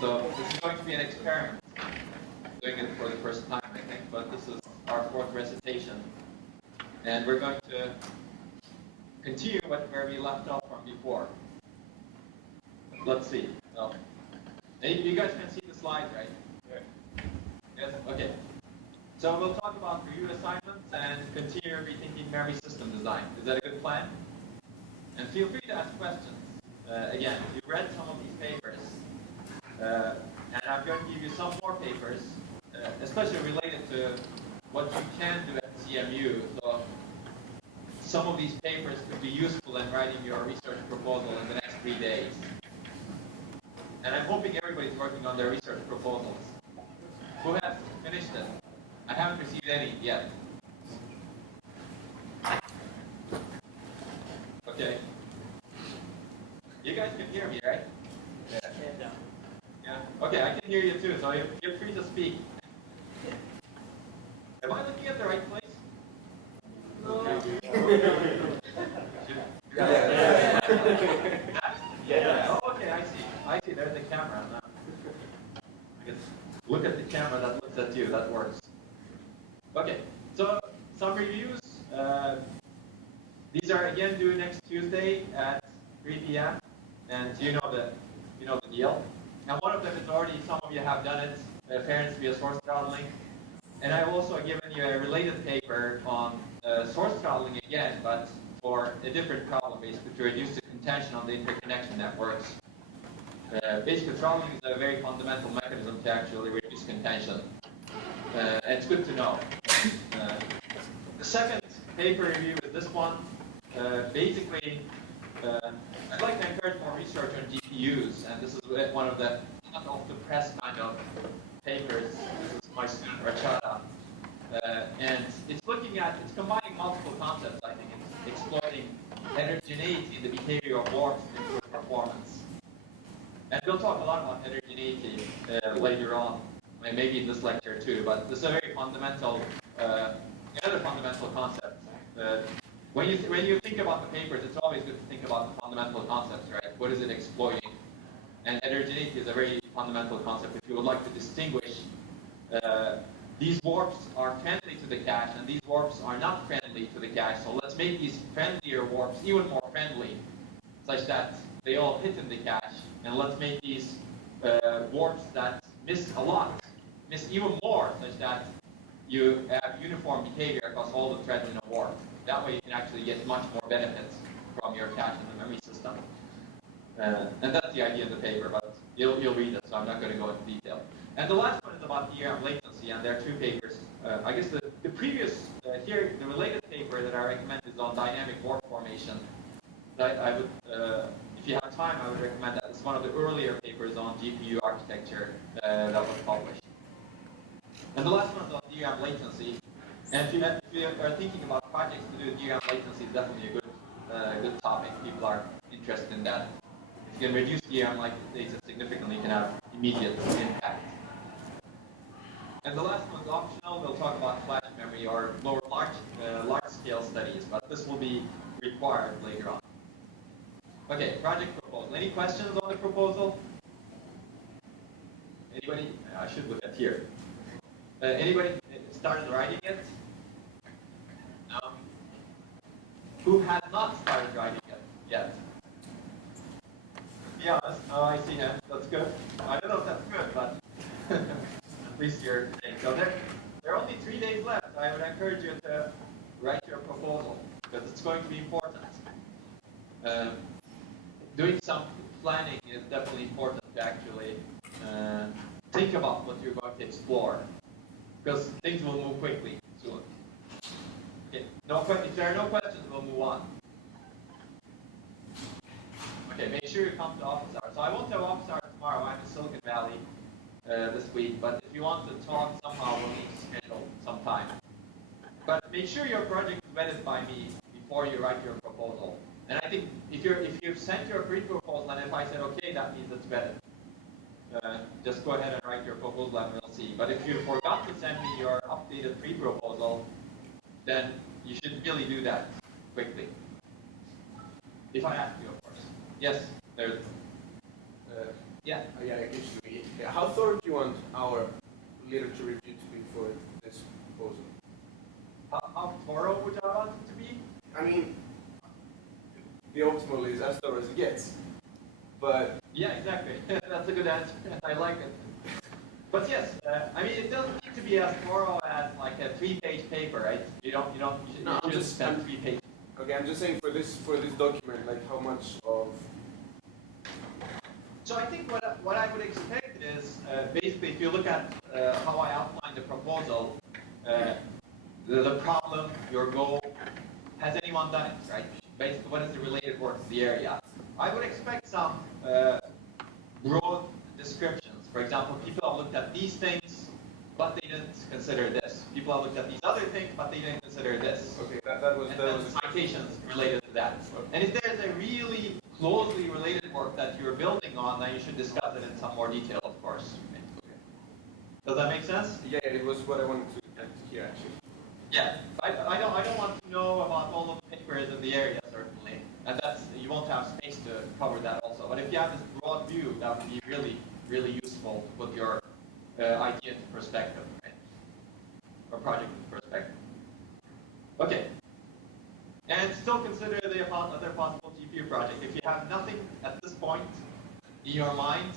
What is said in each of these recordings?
So this is going to be an experiment. Doing it for the first time, I think, but this is our fourth recitation. And we're going to continue where we left off from before. Let's see. Oh. You guys can see the slides, right? Yes? Okay. So we'll talk about review assignments and continue rethinking memory system design. Is that a good plan? And feel free to ask questions. Again, if you've read some of these papers, and I'm going to give you some more papers, especially related to what you can do at CMU. So some of these papers could be useful in writing your research proposal in the next 3 days. And I'm hoping everybody's working on their research proposals. Who has finished it? I haven't received any yet. Okay. You guys can hear me, right? Yeah. Yeah. Okay, I can hear you too, so you're free to speak. Am I looking at the right place? Yeah. Oh, okay, I see. I see. There's the camera now. I guess look at the camera that looks at you. That works. Okay. So some reviews. These are again due next Tuesday at 3 p.m. And you know the deal. Now one of them is already. Some of you have done it. Parents via source throttling. And I've also given you a related paper on source throttling again, but for a different problem, basically to reduce the contention on the interconnection networks. Basically, throttling is a very fundamental mechanism to actually reduce contention. And it's good to know. The second paper review is this one. Basically, I'd like to encourage more research on GPUs, and this is one of the not off the press kind of papers. This is my student Rachada. And it's combining multiple concepts, I think. It's exploiting heterogeneity in the behavior of warps to improve performance. And we'll talk a lot about heterogeneity later on, maybe in this lecture too, but this is a very fundamental, another fundamental concept. When you think about the papers, it's always good to think about the fundamental concepts, right? What is it exploiting? And heterogeneity is a very fundamental concept. If you would like to distinguish, these warps are friendly to the cache, and these warps are not friendly to the cache. So let's make these friendlier warps even more friendly, such that they all fit in the cache. And let's make these warps that miss a lot, miss even more, such that you have uniform behavior across all the threads in a warp. That way you can actually get much more benefits from your cache in the memory system. And that's the idea of the paper, but you'll read it, so I'm not going to go into detail. And the last one is about DRAM latency, and there are two papers. I guess the previous, here, the related paper that I recommend is on dynamic warp formation. I would, if you have time, I would recommend that. It's one of the earlier papers on GPU architecture that was published. And the last one is on DRAM latency. And if you are thinking about projects to do DRAM latency, it's definitely a good topic. People are interested in that. If you can reduce DRAM latency significantly, you can have immediate impact. And the last one is optional. We'll talk about flash memory or large-scale studies, but this will be required later on. Okay, project proposal. Any questions on the proposal? Anybody? I should look at here. Anybody started writing it? No? Who has not started writing it yet? Yeah, I see him. That's good. I don't know if that's good, but at least you're saying. So there are only 3 days left. I would encourage you to write your proposal, because it's going to be important. Doing some planning is definitely important to actually think about what you're going to explore, because things will move quickly soon. Okay. If there are no questions, we'll move on. Okay, make sure you come to office hours. So I won't have office hours tomorrow. I'm in Silicon Valley this week, but if you want to talk somehow, we'll need to schedule some time. But make sure your project is vetted by me before you write your proposal. And I think if you've sent your pre-proposal, and if I said okay, that means it's vetted. Just go ahead and write your proposal and we'll see. But if you forgot to send me your updated pre-proposal, then you should really do that quickly. If I ask you, of course. Yes, there's Yeah. Yeah, actually. Yeah. How thorough do you want our literature review to be for this proposal? How thorough would I want it to be? I mean, the optimal is as thorough as it gets. But yeah, exactly. That's a good answer. I like it. But yes, I mean, it doesn't need to be as thorough as like a 3-page paper, right? You should spend 3 pages. Okay, I'm just saying for this document, like how much of. So I think what I would expect is basically if you look at how I outlined the proposal, the problem, your goal, has anyone done it, right? Basically, what is the related work in the area? I would expect some broad descriptions. For example, people have looked at these things, but they didn't consider this. People have looked at these other things, but they didn't consider this. Okay, that was citations related to that. And if there's a really closely related work that you're building on, then you should discuss it in some more detail, of course. Okay. Does that make sense? Yeah, it was what I wanted to hear actually. Yeah, I don't want to know about all of the papers in the area, certainly. And you won't have space to cover that also. But if you have this broad view, that would be really, really useful to put your idea into perspective, right? Or project into perspective. Okay. And still consider the other possible GPU project. If you have nothing at this point in your mind,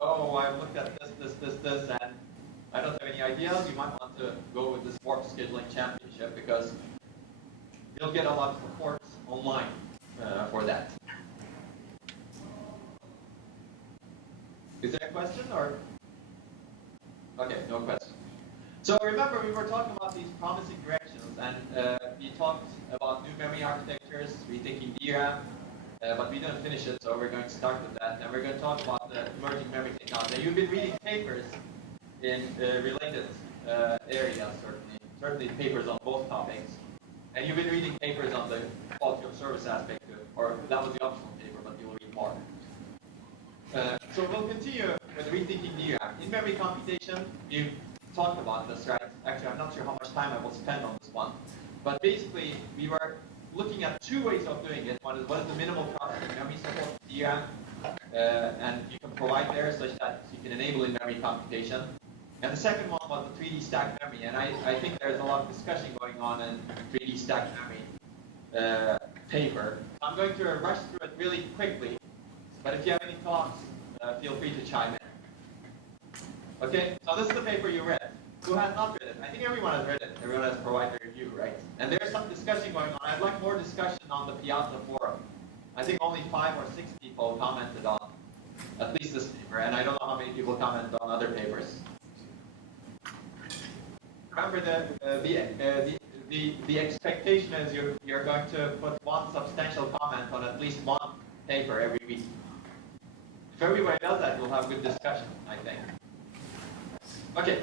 oh, I've looked at this, and I don't have any ideas, you might want to go with this warp scheduling championship because you'll get a lot of support online for that. Is there a question or? Okay, no question. So remember, we were talking about these promising directions, and we talked about new memory architectures, rethinking DRAM, but we didn't finish it, so we're going to start with that. And we're going to talk about the emerging memory technology. You've been reading papers in related areas, certainly papers on both topics. And you've been reading papers on the quality of service aspect, or that was the optional paper, but you'll read more. So we'll continue with rethinking DRAM. In-memory computation, you talked about this, right? Actually, I'm not sure how much time I will spend on this one. But basically, we were looking at 2 ways of doing it. One is what is the minimal processing memory support for DRAM, and you can provide there such that you can enable in-memory computation. And the second one was the 3D stacked memory, and I think there's a lot of discussion going on in 3D stacked memory paper. I'm going to rush through it really quickly, but if you have any thoughts, feel free to chime in. Okay, so this is the paper you read. Who has not read it? I think everyone has read it. Everyone has provided a review, right? And there's some discussion going on. I'd like more discussion on the Piazza forum. I think only 5 or 6 people commented on at least this paper, and I don't know how many people commented on other papers. Remember the expectation is you're going to put one substantial comment on at least one paper every week. If everybody does that, we'll have good discussion, I think. Okay,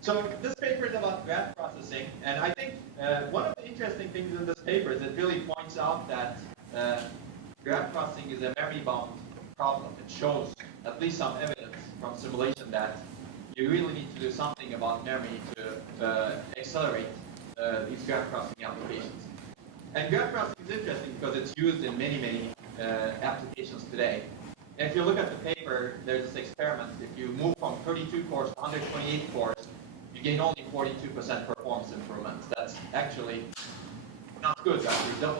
so this paper is about graph processing, and I think one of the interesting things in this paper is it really points out that graph processing is a memory-bound problem. It shows at least some evidence from simulation that you really need to do something about memory to accelerate these graph processing applications. And graph processing is interesting because it's used in many applications today. And if you look at the paper, there's this experiment. If you move from 32 cores to 128 cores, you gain only 42% performance improvements. That's actually not good. You're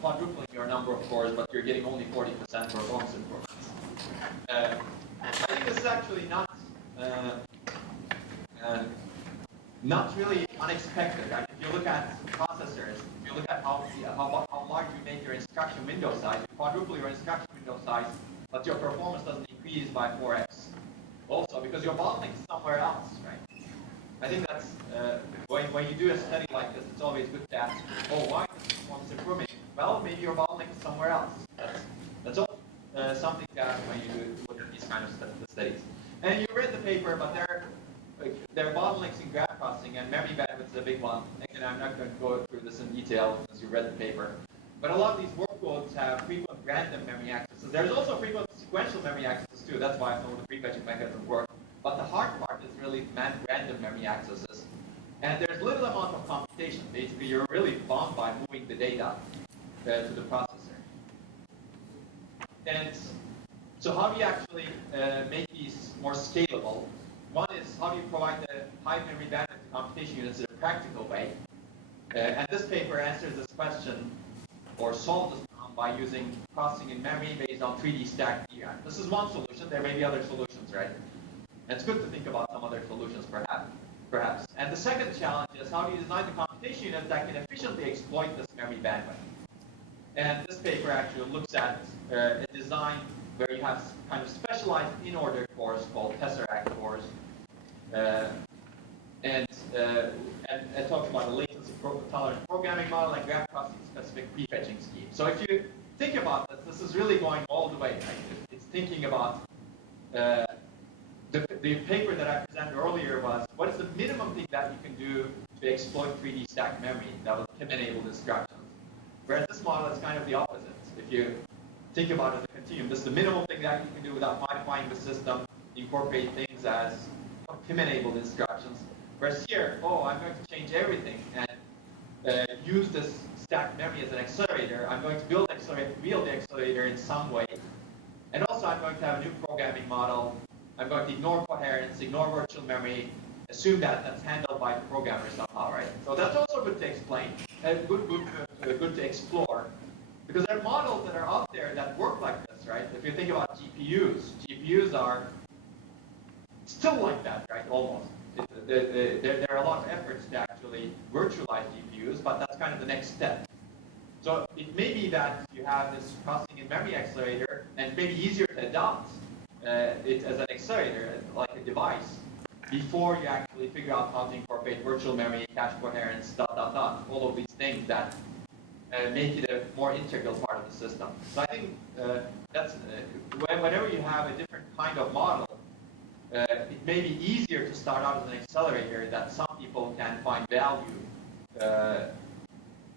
quadrupling your number of cores, but you're getting only 40% performance improvements. I think this is actually not really unexpected. Right? If you look at processors, if you look at how large you make your instruction window size, you quadruple your instruction window size, but your performance doesn't increase by 4x. Also, because your bottleneck is somewhere else, right? I think that's, when you do a study like this, it's always good to ask, oh, why is performance improving? Well, maybe your bottleneck is somewhere else. That's all, something to ask when you look at these kind of studies. And you read the paper, but there are bottlenecks in graph processing, and memory bandwidth is a big one. Again, I'm not going to go through this in detail since you read the paper. But a lot of these workloads have frequent random memory accesses. There's also frequent sequential memory accesses too. That's why some of the prefetching mechanisms work. But the hard part is really random memory accesses. And there's little amount of computation. Basically, you're really bound by moving the data to the processor. And So how do you actually make these more scalable? One is how do you provide the high memory bandwidth to computation units in a practical way? And this paper answers this question, or solves this problem, by using processing in memory based on 3D stacked DRAM. This is one solution. There may be other solutions, right? And it's good to think about some other solutions, perhaps. And the second challenge is how do you design the computation unit that can efficiently exploit this memory bandwidth? And this paper actually looks at a design where you have kind of specialized in-order cores called Tesseract cores, and talks about a latency tolerant programming model and graph processing specific prefetching scheme. So if you think about this is really going all the way. Right? It's thinking about the paper that I presented earlier was what is the minimum thing that you can do to exploit 3D stacked memory that will enable instructions. Whereas this model is kind of the opposite. If you think about it as a continuum, this is the minimum thing that you can do without modifying the system, incorporate things as PIM-enabled instructions. Whereas here, I'm going to change everything and use this stacked memory as an accelerator. I'm going to build the accelerator in some way. And also I'm going to have a new programming model. I'm going to ignore coherence, ignore virtual memory, assume that that's handled by the programmer somehow, right? So that's also good to explain, good to explore. Because there are models that are out there that work like this, right? If you think about GPUs are still like that, right? Almost. There are a lot of efforts to actually virtualize GPUs, but that's kind of the next step. So it may be that you have this processing in memory accelerator, and it may be easier to adopt it as an accelerator, like a device, before you actually figure out how to incorporate virtual memory, cache coherence, all of these things that make it a more integral part of the system. So I think that's whenever you have a different kind of model, it may be easier to start out as an accelerator that some people can find value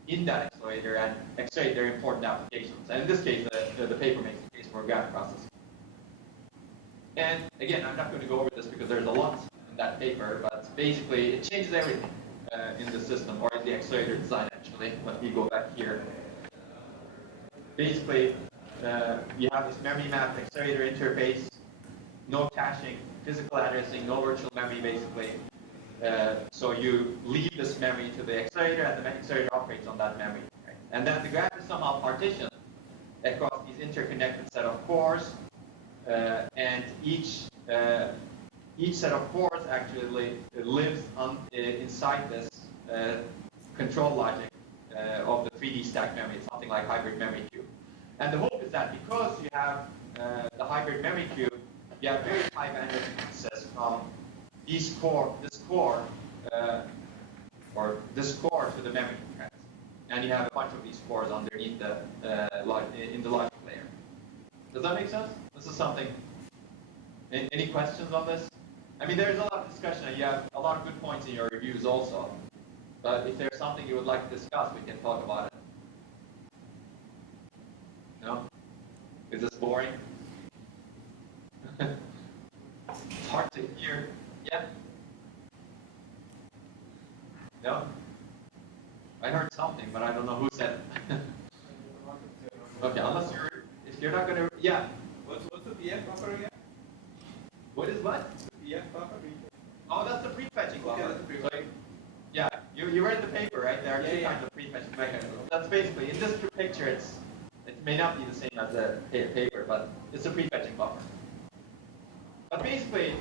in that accelerator and accelerate their important applications. And in this case, the paper makes the case for graph processing. And again, I'm not going to go over this because there's a lot in that paper, but basically it changes everything in the system, or in the accelerator design actually. Let me go back here. Basically, you have this memory map accelerator interface, no caching, physical addressing, no virtual memory basically. So you leave this memory to the accelerator, and the accelerator operates on that memory. Right? And then the graph is somehow partitioned across these interconnected set of cores, and each set of cores actually lives inside this control logic of the 3D stacked memory. It's something like hybrid memory cube. And the hope is that because you have the hybrid memory cube, you have very high bandwidth access from this core to the memory, right? And you have a bunch of these cores underneath in the logic layer. Does that make sense? This is something. Any questions on this? I mean, there's a lot of discussion, and you have a lot of good points in your reviews also. But if there's something you would like to discuss, we can talk about it. No? Is this boring? It's hard to hear. Yeah? No? I heard something, but I don't know who said it. Okay, if you're not gonna, yeah. What's the PF buffer again? What is what? PF buffer. Oh, that's the prefetching buffer. Okay, that's the prefetching. Yeah, you read the paper, right? There are two kinds of prefetching mechanisms. That's basically, in this picture, it may not be the same as the paper, but it's a prefetching buffer. But basically,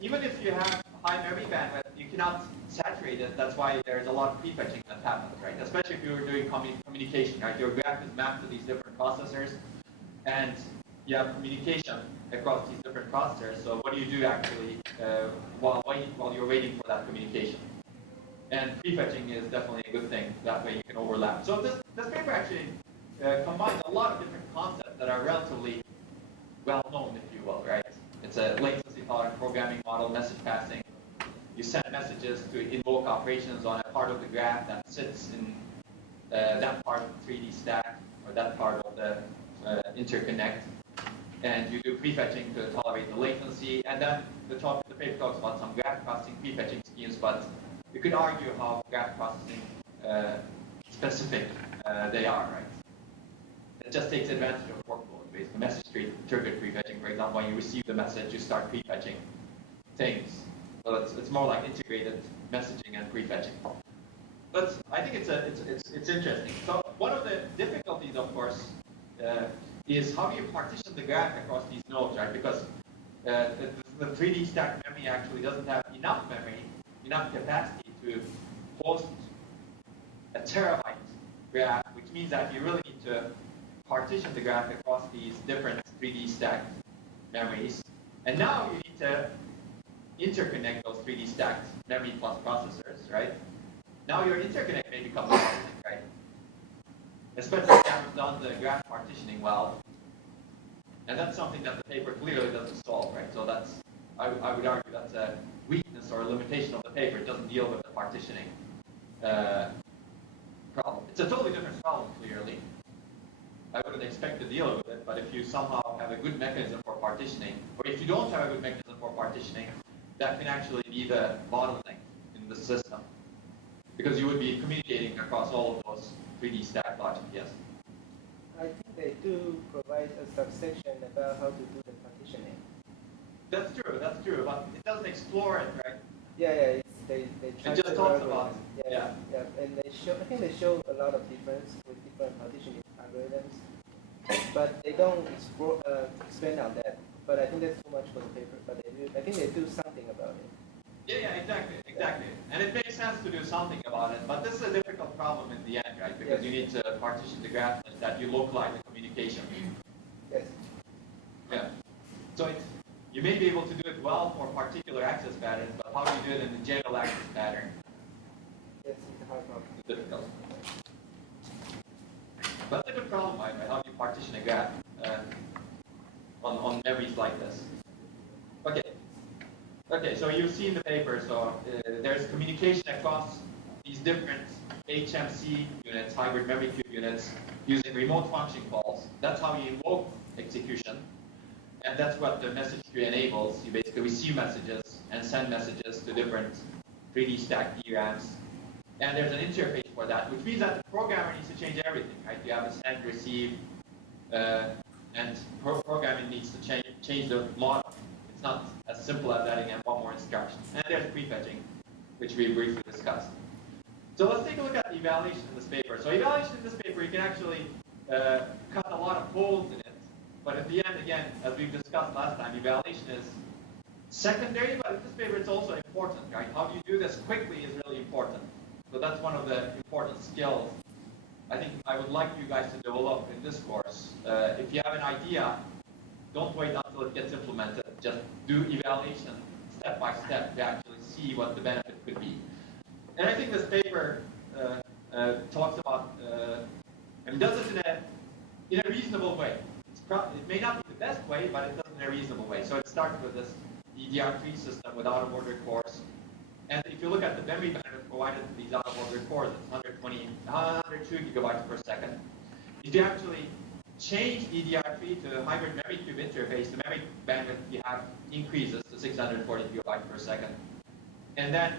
even if you have high memory bandwidth, you cannot saturate it. That's why there's a lot of prefetching that happens, right? Especially if you're doing communication, right? Your graph is mapped to these different processors, and you have communication across these different processors. So what do you do actually while you're waiting for that communication? And prefetching is definitely a good thing. That way you can overlap. So this paper actually combines a lot of different concepts that are relatively well known, if you will, right? It's a latency tolerant programming model, message passing. You send messages to invoke operations on a part of the graph that sits in that part of the 3D stack, or that part of the interconnect. And you do prefetching to tolerate the latency. And then the paper talks about some graph processing prefetching schemes, but you could argue how graph processing specific they are, right? It just takes advantage of workload, basically message tree interpret prefetching. For example, when you receive the message, you start prefetching things. So it's more like integrated messaging and prefetching. But I think it's interesting. So one of the difficulties, of course, is how do you partition the graph across these nodes, right? Because the 3D stacked memory actually doesn't have enough memory, enough capacity to host a terabyte graph, which means that you really need to partition the graph across these different 3D stacked memories. And now you need to interconnect those 3D stacked memory plus processors, right? Now your interconnect may become bottleneck, right? Especially if you haven't done the graph partitioning well. And that's something that the paper clearly doesn't solve, right? So that's, I would argue that's a weakness or a limitation of the paper. It doesn't deal with the partitioning problem. It's a totally different problem, clearly. I wouldn't expect to deal with it, but if you somehow have a good mechanism for partitioning, or if you don't have a good mechanism for partitioning, that can actually be the bottleneck in the system. Because you would be communicating across all of those 3D stack logic, yes? I think they do provide a subsection about how to do the partitioning. That's true, but it doesn't explore it, right? Yeah, they try It just talks about it. Yeah, and they show. I think they show a lot of difference with different partitioning algorithms, but they don't expand on that. But I think that's too much for the paper. But they do. I think they do something about it. Yeah, exactly. And it makes sense to do something about it, but this is a difficult problem in the end, right? Because you need to partition the graph such that you localize the communication. Yes. Yeah. So you may be able to do it well for particular access patterns, but how do you do it in the general access pattern? Yes, it's a hard problem. It's difficult. But it's a good problem, right? How do you partition a graph on memories like this? Okay, so you've seen the paper. So there's communication across these different HMC units, hybrid memory cube units, using remote function calls. That's how you invoke execution. And that's what the message queue enables. You basically receive messages and send messages to different 3D stacked DRAMs. And there's an interface for that, which means that the programmer needs to change everything, right? You have a send, receive, and programming needs to change the model. It's not as simple as adding one more instruction. And there's prefetching, which we briefly discussed. So let's take a look at the evaluation in this paper. So evaluation in this paper, you can actually cut a lot of holes in it. But at the end, again, as we've discussed last time, evaluation is secondary, but in this paper it's also important, right? How do you do this quickly is really important. So that's one of the important skills I think I would like you guys to develop in this course. If you have an idea, don't wait until it gets implemented. Just do evaluation step by step to actually see what the benefit could be. And I think this paper talks about, and does it in a reasonable way. It may not be the best way, but it does it in a reasonable way. So it starts with this DDR3 system with out-of-order cores. And if you look at the memory bandwidth provided to these out-of-order cores, it's 102 gigabytes per second. If you actually change DDR3 to the hybrid memory cube interface, the memory bandwidth you have increases to 640 gigabytes per second. And then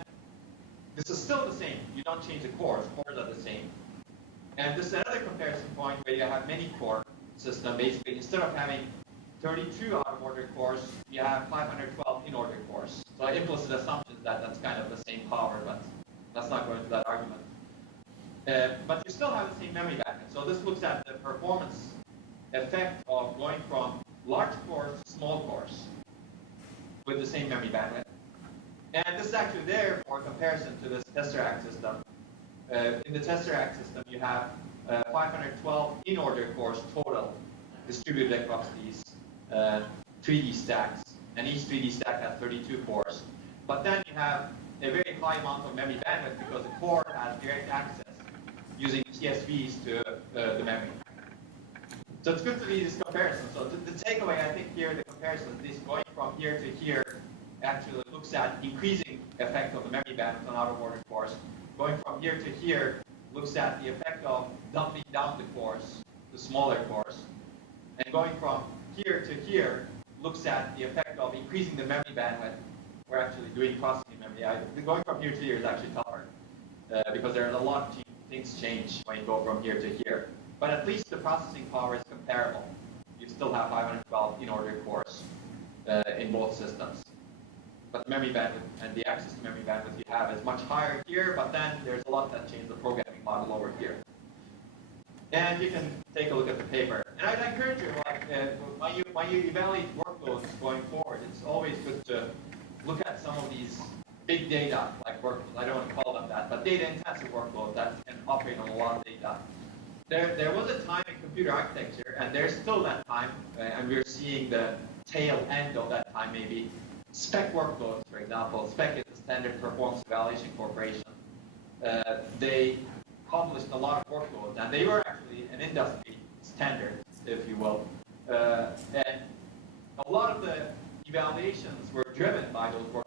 this is still the same. You don't change the cores. Cores are the same. And this is another comparison point where you have many core system. Basically, instead of having 32 out-of-order cores, you have 512 in-order cores. So implicit assumption is that that's kind of the same power, but let's not go into that argument. But you still have the same memory bandwidth. So this looks at the performance effect of going from large cores to small cores with the same memory bandwidth. And this is actually there for comparison to this Tesseract system. In the Tesseract system, you have 512 in-order cores total distributed across these 3D stacks. And each 3D stack has 32 cores. But then you have a very high amount of memory bandwidth because the core has direct access using TSVs to the memory. So it's good to do this comparison. So the takeaway, I think, here, the comparison is going from here to here actually looks at increasing effect of the memory bandwidth on out-of-order cores. Going from here to here looks at the effect of dumping down the cores, the smaller cores. And going from here to here looks at the effect of increasing the memory bandwidth. We're actually doing processing memory. Going from here to here is actually tougher because there are a lot of things change when you go from here to here. But at least the processing power is comparable. You you still have 512 in-order cores in both systems. But memory bandwidth and the access to memory bandwidth you have is much higher here, but then there's a lot that changed the programming model over here. And you can take a look at the paper. And I'd encourage you, when you evaluate workloads going forward, it's always good to look at some of these big data, like workloads. I don't want to call them that, but data-intensive workloads that can operate on a lot of data. There was a time in computer architecture, and there's still that time, and we're seeing the tail end of that time maybe. Spec workloads, for example. Spec is the Standard Performance Evaluation Corporation. They published a lot of workloads, and they were actually an industry standard, if you will. And a lot of the evaluations were driven by those workloads.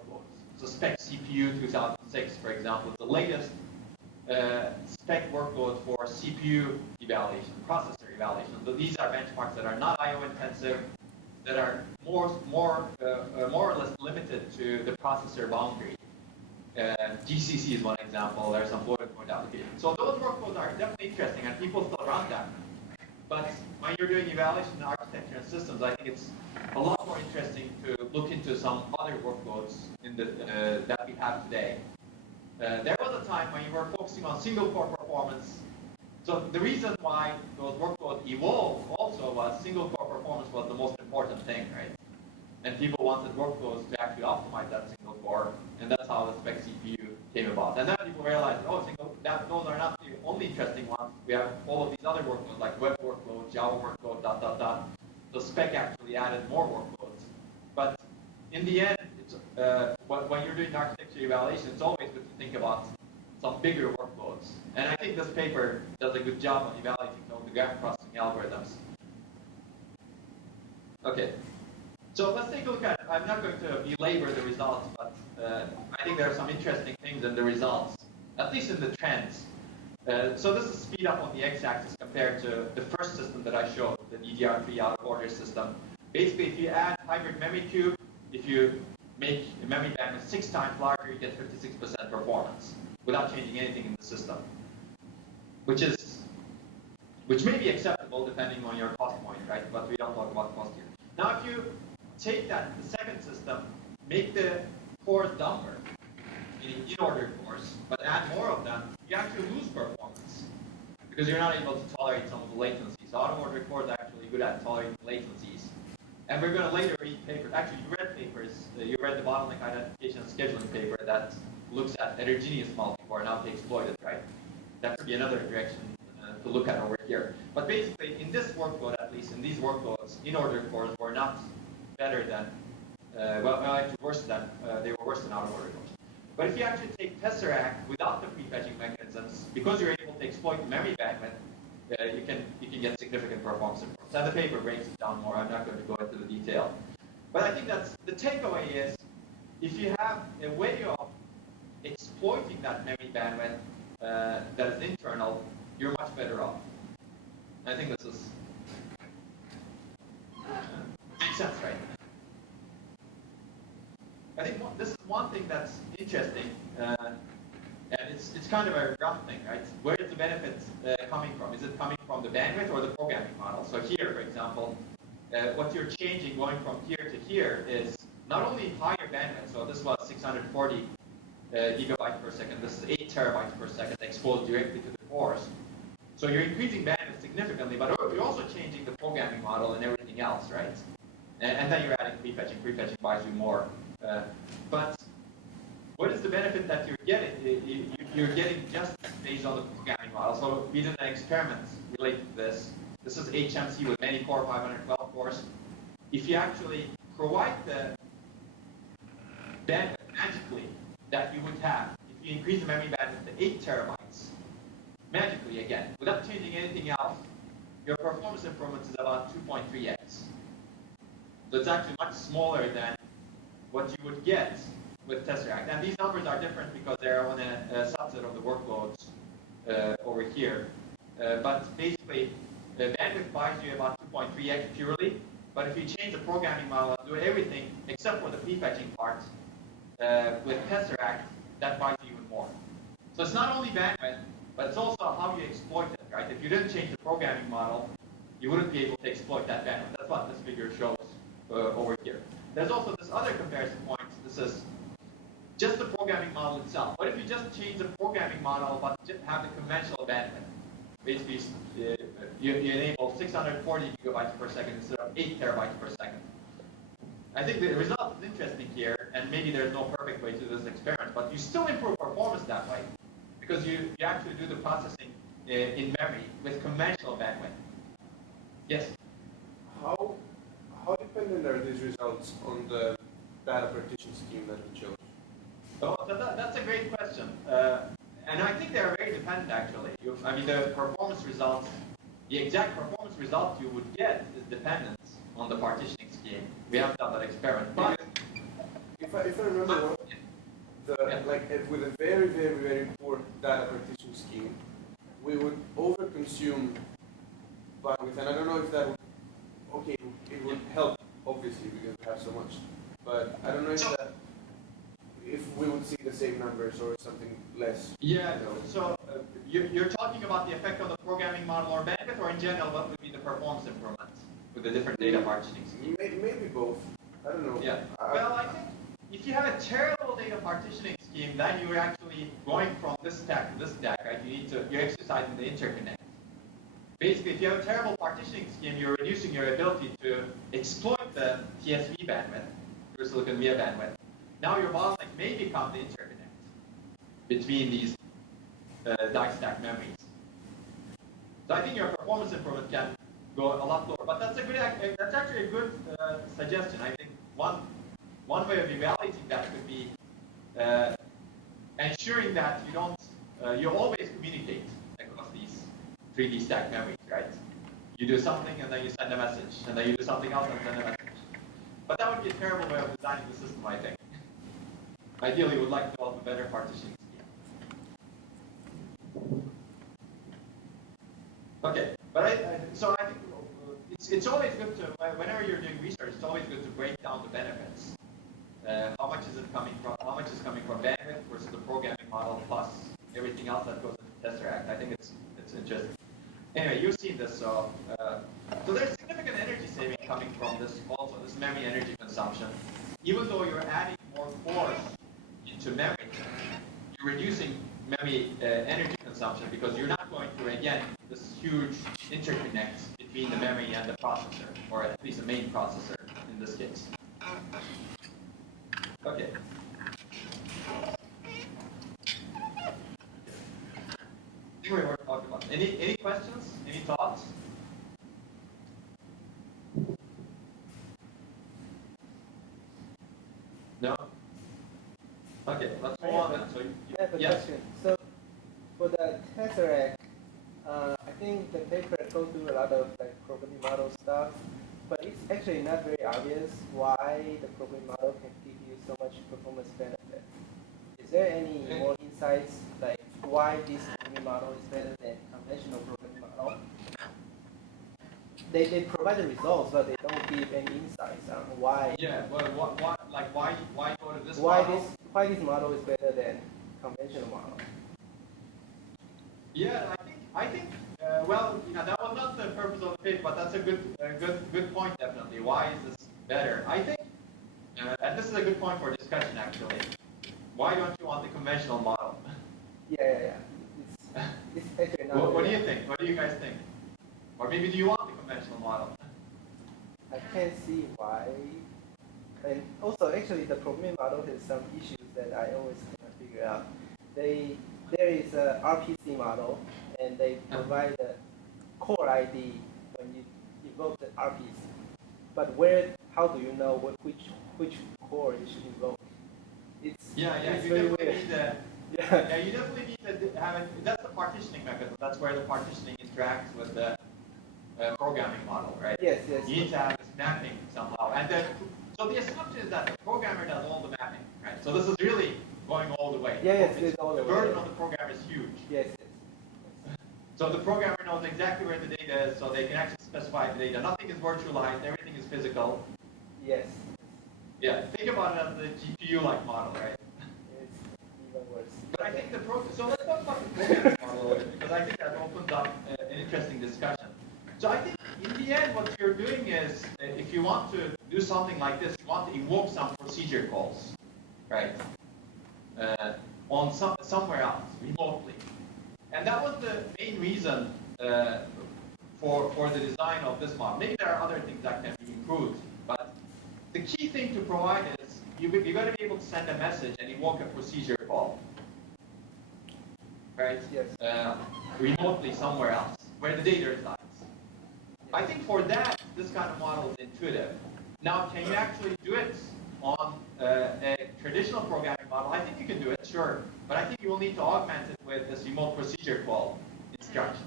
So Spec CPU 2006, for example, is the latest spec workload for CPU evaluation, processor evaluation. So these are benchmarks that are not I/O intensive, that are more or less limited to the processor boundary. GCC is one example. There's some floating point applications. So those workloads are definitely interesting, and people still run them. But when you're doing evaluation in architecture and systems, I think it's a lot more interesting to look into some other workloads in that we have today. There was a time when you were focusing on single core performance. So the reason why those workloads evolved also was single core performance was the most important thing, right? And people wanted workloads to actually optimize that single core, and that's how the spec CPU came about. And then people realized, oh, those are not the only interesting ones. We have all of these other workloads, like web workload, Java workload, ... The spec actually added more workloads. But in the end, it's, when you're doing architecture evaluation, it's always good to think about some bigger workloads. And I think this paper does a good job on evaluating some of the graph processing algorithms. Okay. So let's take a look at, I'm not going to belabor the results, but I think there are some interesting things in the results, at least in the trends. So this is speed up on the x-axis compared to the first system that I showed, the DDR3 out-of-order system. Basically, if you add hybrid memory cube, if you make a memory bandwidth 6 times larger, you get 56% performance without changing anything in the system, which may be acceptable depending on your cost point, right? But we don't talk about cost here. Now, if you take that, the second system, make the cores dumber, meaning in-order cores, but add more of them, you actually lose performance because you're not able to tolerate some of the latencies. Out-of-order cores are actually good at tolerating latencies. And we're going to later read papers. Actually, you read papers. You read the bottleneck identification and scheduling paper that looks at heterogeneous multi-core and how to exploit it, right? That could be another direction to look at over here. But basically, in this workload, at least in these workloads, in-order cores were not better than, actually worse than, they were worse than out-of-order cores. But if you actually take Tesseract without the prefetching mechanisms, because you're able to exploit the memory bandwidth, you can get significant performance improvements. And the paper breaks it down more. I'm not going to go into the detail. But I think that's the takeaway is, if you have a way of exploiting that memory bandwidth that is internal, you're much better off. I think this is makes sense, right? I think this is one thing that's interesting, and it's kind of a rough thing, right? Where is the benefit coming from? Is it coming from the bandwidth or the programming model? So here, for example, what you're changing going from here to here is not only higher bandwidth, so this was 640 gigabytes per second, this is 8 terabytes per second exposed directly to the cores. So you're increasing bandwidth significantly, but you're also changing the programming model and everything else, right? And then you're adding prefetching. Prefetching buys you more. But what is the benefit that you're getting? You're getting just based on the programming model. So we did an experiment related to this. This is HMC with many core, 512 cores. If you actually provide the bandwidth magically that you would have, if you increase the memory bandwidth to 8 terabytes, magically again, without changing anything else, your performance improvement is about 2.3x. So it's actually much smaller than what you would get with Tesseract. And these numbers are different because they're on a subset of the workloads over here. But basically, the bandwidth buys you about 2.3x purely. But if you change the programming model and do everything except for the prefetching part with Tesseract, that buys you even more. So it's not only bandwidth, but it's also how you exploit it, right? If you didn't change the programming model, you wouldn't be able to exploit that bandwidth. That's what this figure shows over here. There's also this other comparison point. This is just the programming model itself. What if you just change the programming model but just have the conventional bandwidth? Basically, you enable 640 gigabytes per second instead of 8 terabytes per second. I think the result is interesting here, and maybe there's no perfect way to do this experiment, but you still improve performance that way because you actually do the processing in memory with conventional bandwidth. Yes? How dependent are these results on the data partition scheme that we chose? Oh, that's a great question. And I think they're very dependent, actually. I mean, the performance results, the exact performance result you would get is dependent on the partitioning scheme. We haven't done that experiment, but if I remember, with a very, very, very poor data partition scheme, we would overconsume bandwidth, and I don't know if that would, okay, it would help, obviously, because we have so much, but I don't know if we would see the same numbers or something less. Yeah, so you're talking about the effect on the programming model or bandwidth, or in general, what would be the performance improvements with the different data partitioning schemes? Maybe both. I don't know. Yeah. Well, I think if you have a terrible data partitioning scheme, then you're actually going from this stack to this stack, right? You're exercising the interconnect. Basically, if you have a terrible partitioning scheme, you're reducing your ability to exploit the TSV bandwidth, your silicon via bandwidth. Now your bottleneck may become the interconnect between these die stack memories. So I think your performance improvement can go a lot lower. But that's actually a good suggestion. I think one way of evaluating that could be ensuring that you always communicate across these 3D stack memories, right? You do something and then you send a message, and then you do something else and send a message. But that would be a terrible way of designing the system, I think. Ideally, we would like to develop a better partitioning scheme. Okay, but so I think it's always good to, whenever you're doing research, it's always good to break down the benefits. How much is coming from bandwidth versus the programming model plus everything else that goes into Tesseract. I think it's interesting. Anyway, you've seen this, so there's significant energy saving coming from this also, this memory energy consumption. Even though you're adding more cores into memory, you're reducing memory energy consumption because you're not going through, again, this huge interconnect between the memory and the processor, or at least the main processor in this case. Okay. I think we were talking about. Any questions? Any thoughts? No? Okay, let's move on then. So I have a question. So for the Tesseract, I think the paper goes through a lot of programming model stuff, but it's actually not very obvious why the programming model can give you so much performance benefit. Is there any more insights, like why this programming model is better than conventional programming model? They provide the results, but they don't give any insights on why. Yeah, well, why go to this why model? Why this model is better than conventional model? Yeah, I think. Well, that was not the purpose of the paper, but that's a good point, definitely. Why is this better? I think, and this is a good point for discussion, actually. Why don't you want the conventional model? Yeah. It's actually not. What do you think? What do you guys think? Or maybe do you want the conventional model? I can't see why. And also, actually, the programming model has some issues that I always cannot figure out. There is a RPC model, and they provide a core ID when you invoke the RPC. But how do you know which core you should invoke? It's you very definitely weird. need the. Yeah, you definitely need to have it. That's the partitioning mechanism. That's where the partitioning interacts with the programming model, right? Yes. You need to have this mapping somehow. And so the assumption is that the programmer does all the mapping, right? So this is really going all the way. Yes, it's all the way. The burden on the programmer is huge. Yes. So the programmer knows exactly where the data is, so they can actually specify the data. Nothing is virtualized, everything is physical. Yes. Yeah, think about it as the GPU-like model, right? It's even worse. But I think so let's talk about the programming model a little bit, because I think that opens up an interesting discussion. So I think in you're doing is, if you want to do something like this, you want to invoke some procedure calls, right? On somewhere else, remotely. And that was the main reason for the design of this model. Maybe there are other things that can be improved, but the key thing to provide is you're going to be able to send a message and invoke a procedure call, right? Yes. Remotely somewhere else, where the data resides. I think for that, this kind of model is intuitive. Now, can you actually do it on a traditional programming model? I think you can do it, sure. But I think you will need to augment it with this remote procedure call instructions.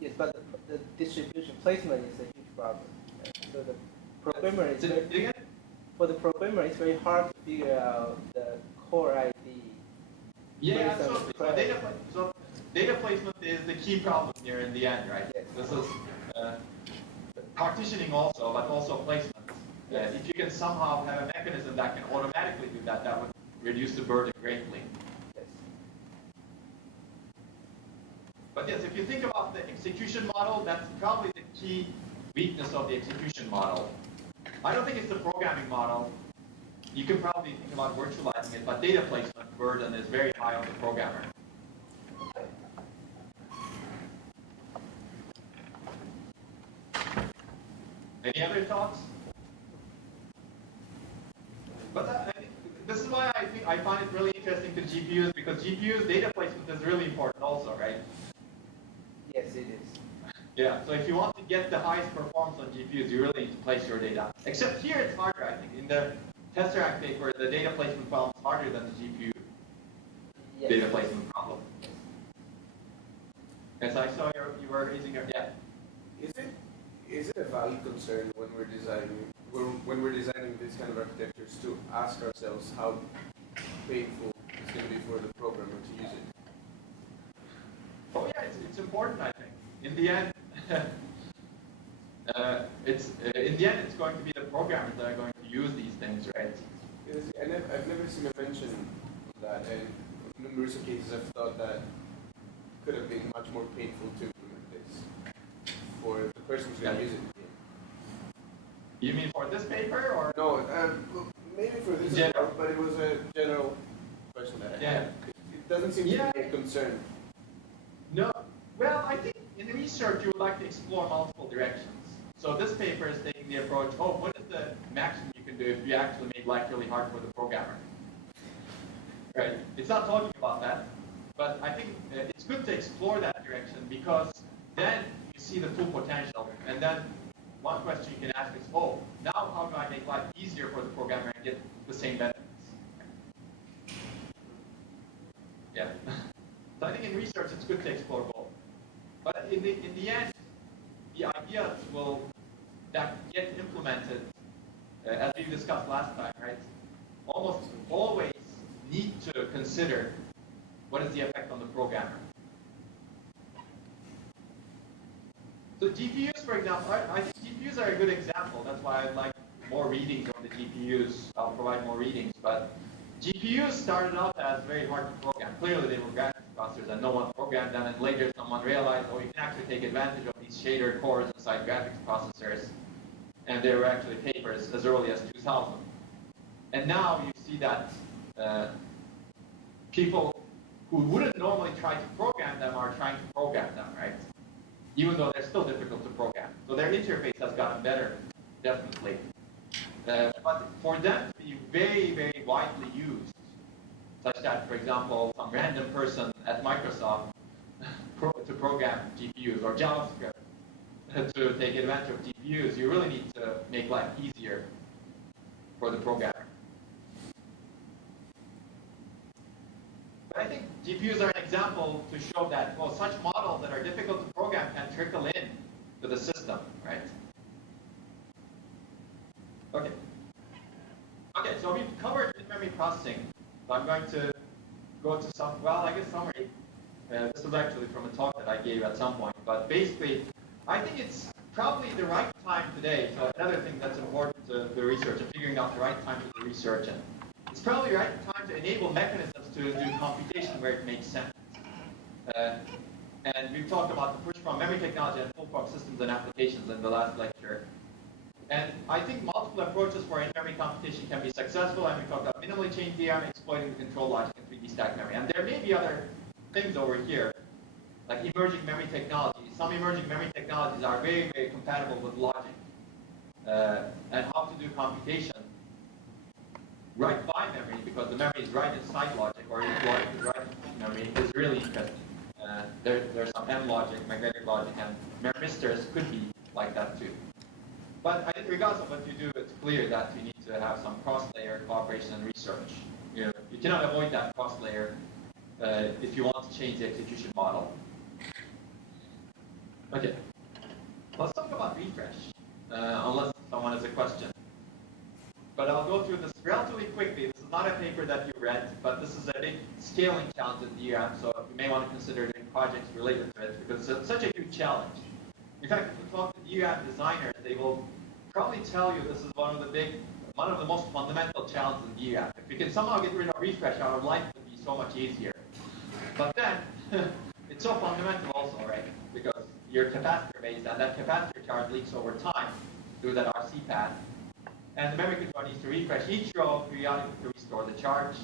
Yes, but the distribution placement is a huge problem. So the programmer is for the programmer, it's very hard to figure out the core ID. Yeah, absolutely. So data placement is the key problem here in the end, right? Yes. This is partitioning also, but also placement. Yes. If you can somehow have a mechanism that can automatically do that, that would reduce the burden greatly. Yes. But yes, if you think about the execution model, that's probably the key weakness of the execution model. I don't think it's the programming model. You can probably think about virtualizing it, but data placement burden is very high on the programmer. Any other thoughts? But this is why I find it really interesting to GPUs, because GPUs data placement is really important also, right? Yes, it is. Yeah, so if you want to get the highest performance on GPUs, you really need to place your data. Except here it's harder, I think. In the Tesseract paper, the data placement problem is harder than the GPU data placement problem. And so I saw you were raising your, yeah. Is it a valid concern when we're designing these kind of architectures to ask ourselves how painful it's going to be for the programmer to use it? Oh yeah, it's important, I think. In the end, it's going to be the programmers that are going to use these things, right? Yes, I've never seen a mention of that, and on numerous occasions I've thought that could have been much more painful to implement this for the person who's going to use it. You mean for this paper, or? No, maybe for this, general. but it was a general question that I had. It doesn't seem to be a concern. No. Well, I think in research you would like to explore multiple directions. So this paper is taking the approach, what is the maximum you can do if you actually make life really hard for the programmer? Right? It's not talking about that, but I think it's good to explore that direction, because then you see the full potential, and then one question you can ask is, now how do I make life easier for the programmer and get the same benefits? Yeah. So I think in research it's good to explore both. But in the end, the ideas that get implemented, as we discussed last time, right, almost always need to consider what is the effect on the programmer. So GPUs, for example, I think GPUs are a good example. That's why I'd like more readings on the GPUs. I'll provide more readings. But GPUs started out as very hard to program. Clearly, they were graphics processors, and no one programmed them. And later, someone realized, you can actually take advantage of these shader cores inside graphics processors. And there were actually papers as early as 2000. And now you see that people who wouldn't normally try to program them are trying to program them, right? Even though they're still difficult to program. So their interface has gotten better, definitely. But for them to be very, very widely used, such that, for example, some random person at Microsoft to program GPUs, or JavaScript to take advantage of GPUs, you really need to make life easier for the programmer. But I think GPUs are an example to show that, such models that are difficult to program can trickle in to the system, right? Okay. Okay, so we've covered in-memory processing. So I'm going to go to summary. This was actually from a talk that I gave at some point. But basically, I think it's probably the right time today. So another thing that's important to the research and figuring out the right time to the research. And it's probably the right time to enable mechanisms to do computation where it makes sense. And we've talked about the push from memory technology and full-form systems and applications in the last lecture. And I think multiple approaches for in-memory computation can be successful, and we talked about minimally changed DRAM, exploiting the control logic in 3D stack memory. And there may be other things over here, like emerging memory technologies. Some emerging memory technologies are very, very compatible with logic. And how to do computation right by memory, because the memory is right inside logic, or if logic is right in memory, is really interesting. There's some M logic, magnetic logic, and memristors could be like that too. But I think regardless of what you do, it's clear that you need to have some cross-layer cooperation and research. You cannot avoid that cross-layer if you want to change the execution model. Okay, let's talk about refresh, unless someone has a question. But I'll go through this relatively quickly. This is not a paper that you read, but this is a big scaling challenge in DRAM, so you may want to consider doing projects related to it, because it's such a huge challenge. In fact, if you talk to DRAM designers, they will probably tell you this is one of the most fundamental challenges in DRAM. If you can somehow get rid of refresh, our life would be so much easier. But then, it's so fundamental also, right? Because you're capacitor based, and that capacitor charge leaks over time through that RC path. And the memory controller needs to refresh each row periodically to restore the charge.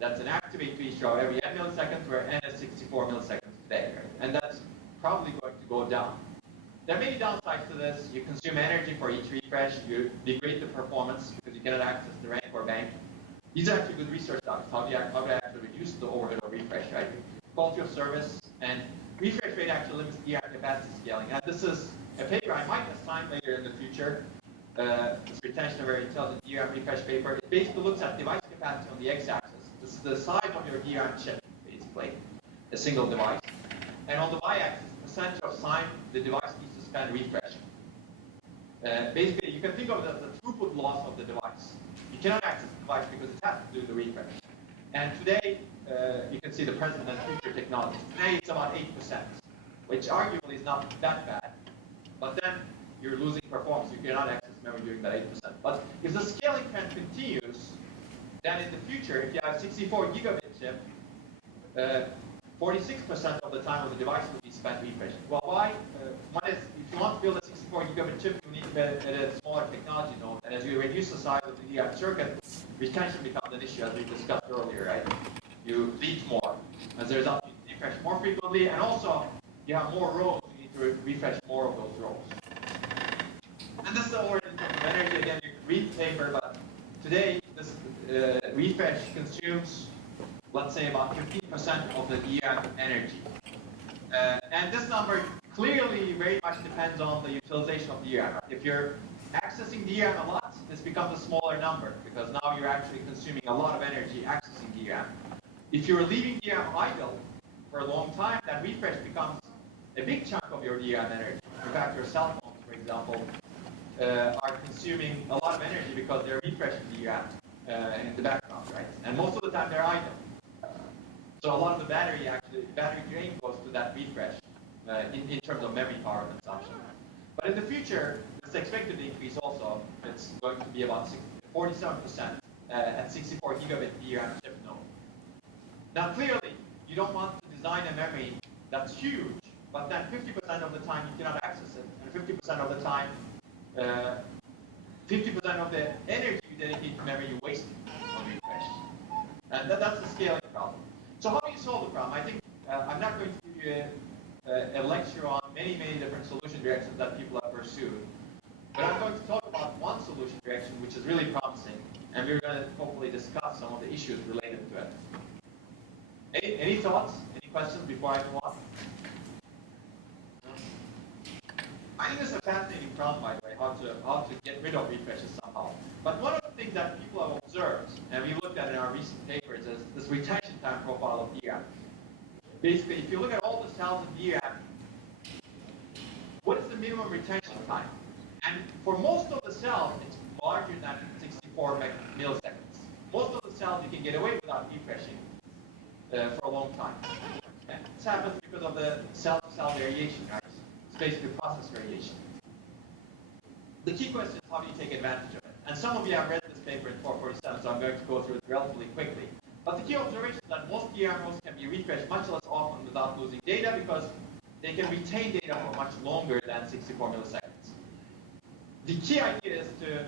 That's an activate to each row every n milliseconds, where n is 64 milliseconds today, right? And that's probably going to go down. There are many downsides to this. You consume energy for each refresh. You degrade the performance because you cannot access the rank or bank. These are actually good research topics. How do you actually reduce the overhead of refresh, right? Quality of service, and refresh rate actually limits DRAM capacity scaling. And this is a paper I might assign later in the future. This retention of very intelligent DRAM refresh paper. It basically looks at device capacity on the x-axis. This is the size of your DRAM chip, basically, a single device. And on the y-axis, percentage of time the device needs to spend refreshing. Basically, you can think of it as the throughput loss of the device. You cannot access the device because it has to do the refresh. And today, you can see the present and future technologies. Today, it's about 8%, which arguably is not that bad. But then, you're losing performance. You cannot access memory during that 8%. But if the scaling trend continues, then in the future, if you have 64 gigabit chip, 46% of the time of the device will be spent refreshing. Well, why? One is, if you want to build a 64 gigabit chip, you need to build a smaller technology node. And as you reduce the size of the DRAM circuit, retention becomes an issue, as we discussed earlier, right? You leak more. As a result, you refresh more frequently, and also, you have more rows, you need to refresh more of those rows. And this is the order in terms of energy. Again, you can read the paper, but today, this refresh consumes, let's say, about 15% of the DRAM energy. And this number clearly very much depends on the utilization of DRAM. If you're accessing DRAM a lot, this becomes a smaller number, because now you're actually consuming a lot of energy accessing DRAM. If you're leaving DRAM idle for a long time, that refresh becomes a big chunk of your DRAM energy. In fact, your cell phones, for example, are consuming a lot of energy because they're refreshing DRAM in the background, right? And most of the time they're idle. So a lot of the battery drain goes to that refresh in terms of memory power consumption. But in the future, it's expected to increase also. It's going to be about 47% at 64 gigabit DRAM chip node. Now clearly, you don't want to design a memory that's huge, but then 50% of the time you cannot access it, and 50% of the time, 50% of the energy you dedicate to memory you waste on refresh. And that's the scaling problem. So how do you solve the problem? I think I'm not going to give you a lecture on many, many different solution directions that people have pursued. But I'm going to talk about one solution direction which is really promising, and we're going to hopefully discuss some of the issues related to it. Any thoughts? Any questions before I move on? I think this is a fascinating problem, by the way, how to get rid of refreshes somehow. But one of the things that people have observed, and we looked at in our recent papers, is this retention time profile of DRAM. Basically, if you look at all the cells in DRAM, what is the minimum retention time? And for most of the cells, it's larger than 64 milliseconds. Most of the cells you can get away without refreshing for a long time. And this happens because of the cell-to-cell variation, right? It's basically process variation. The key question is, how do you take advantage of it? And some of you have read this paper in 447, so I'm going to go through it relatively quickly. But the key observation is that most DRAM rows can be refreshed much less often without losing data because they can retain data for much longer than 64 milliseconds. The key idea is to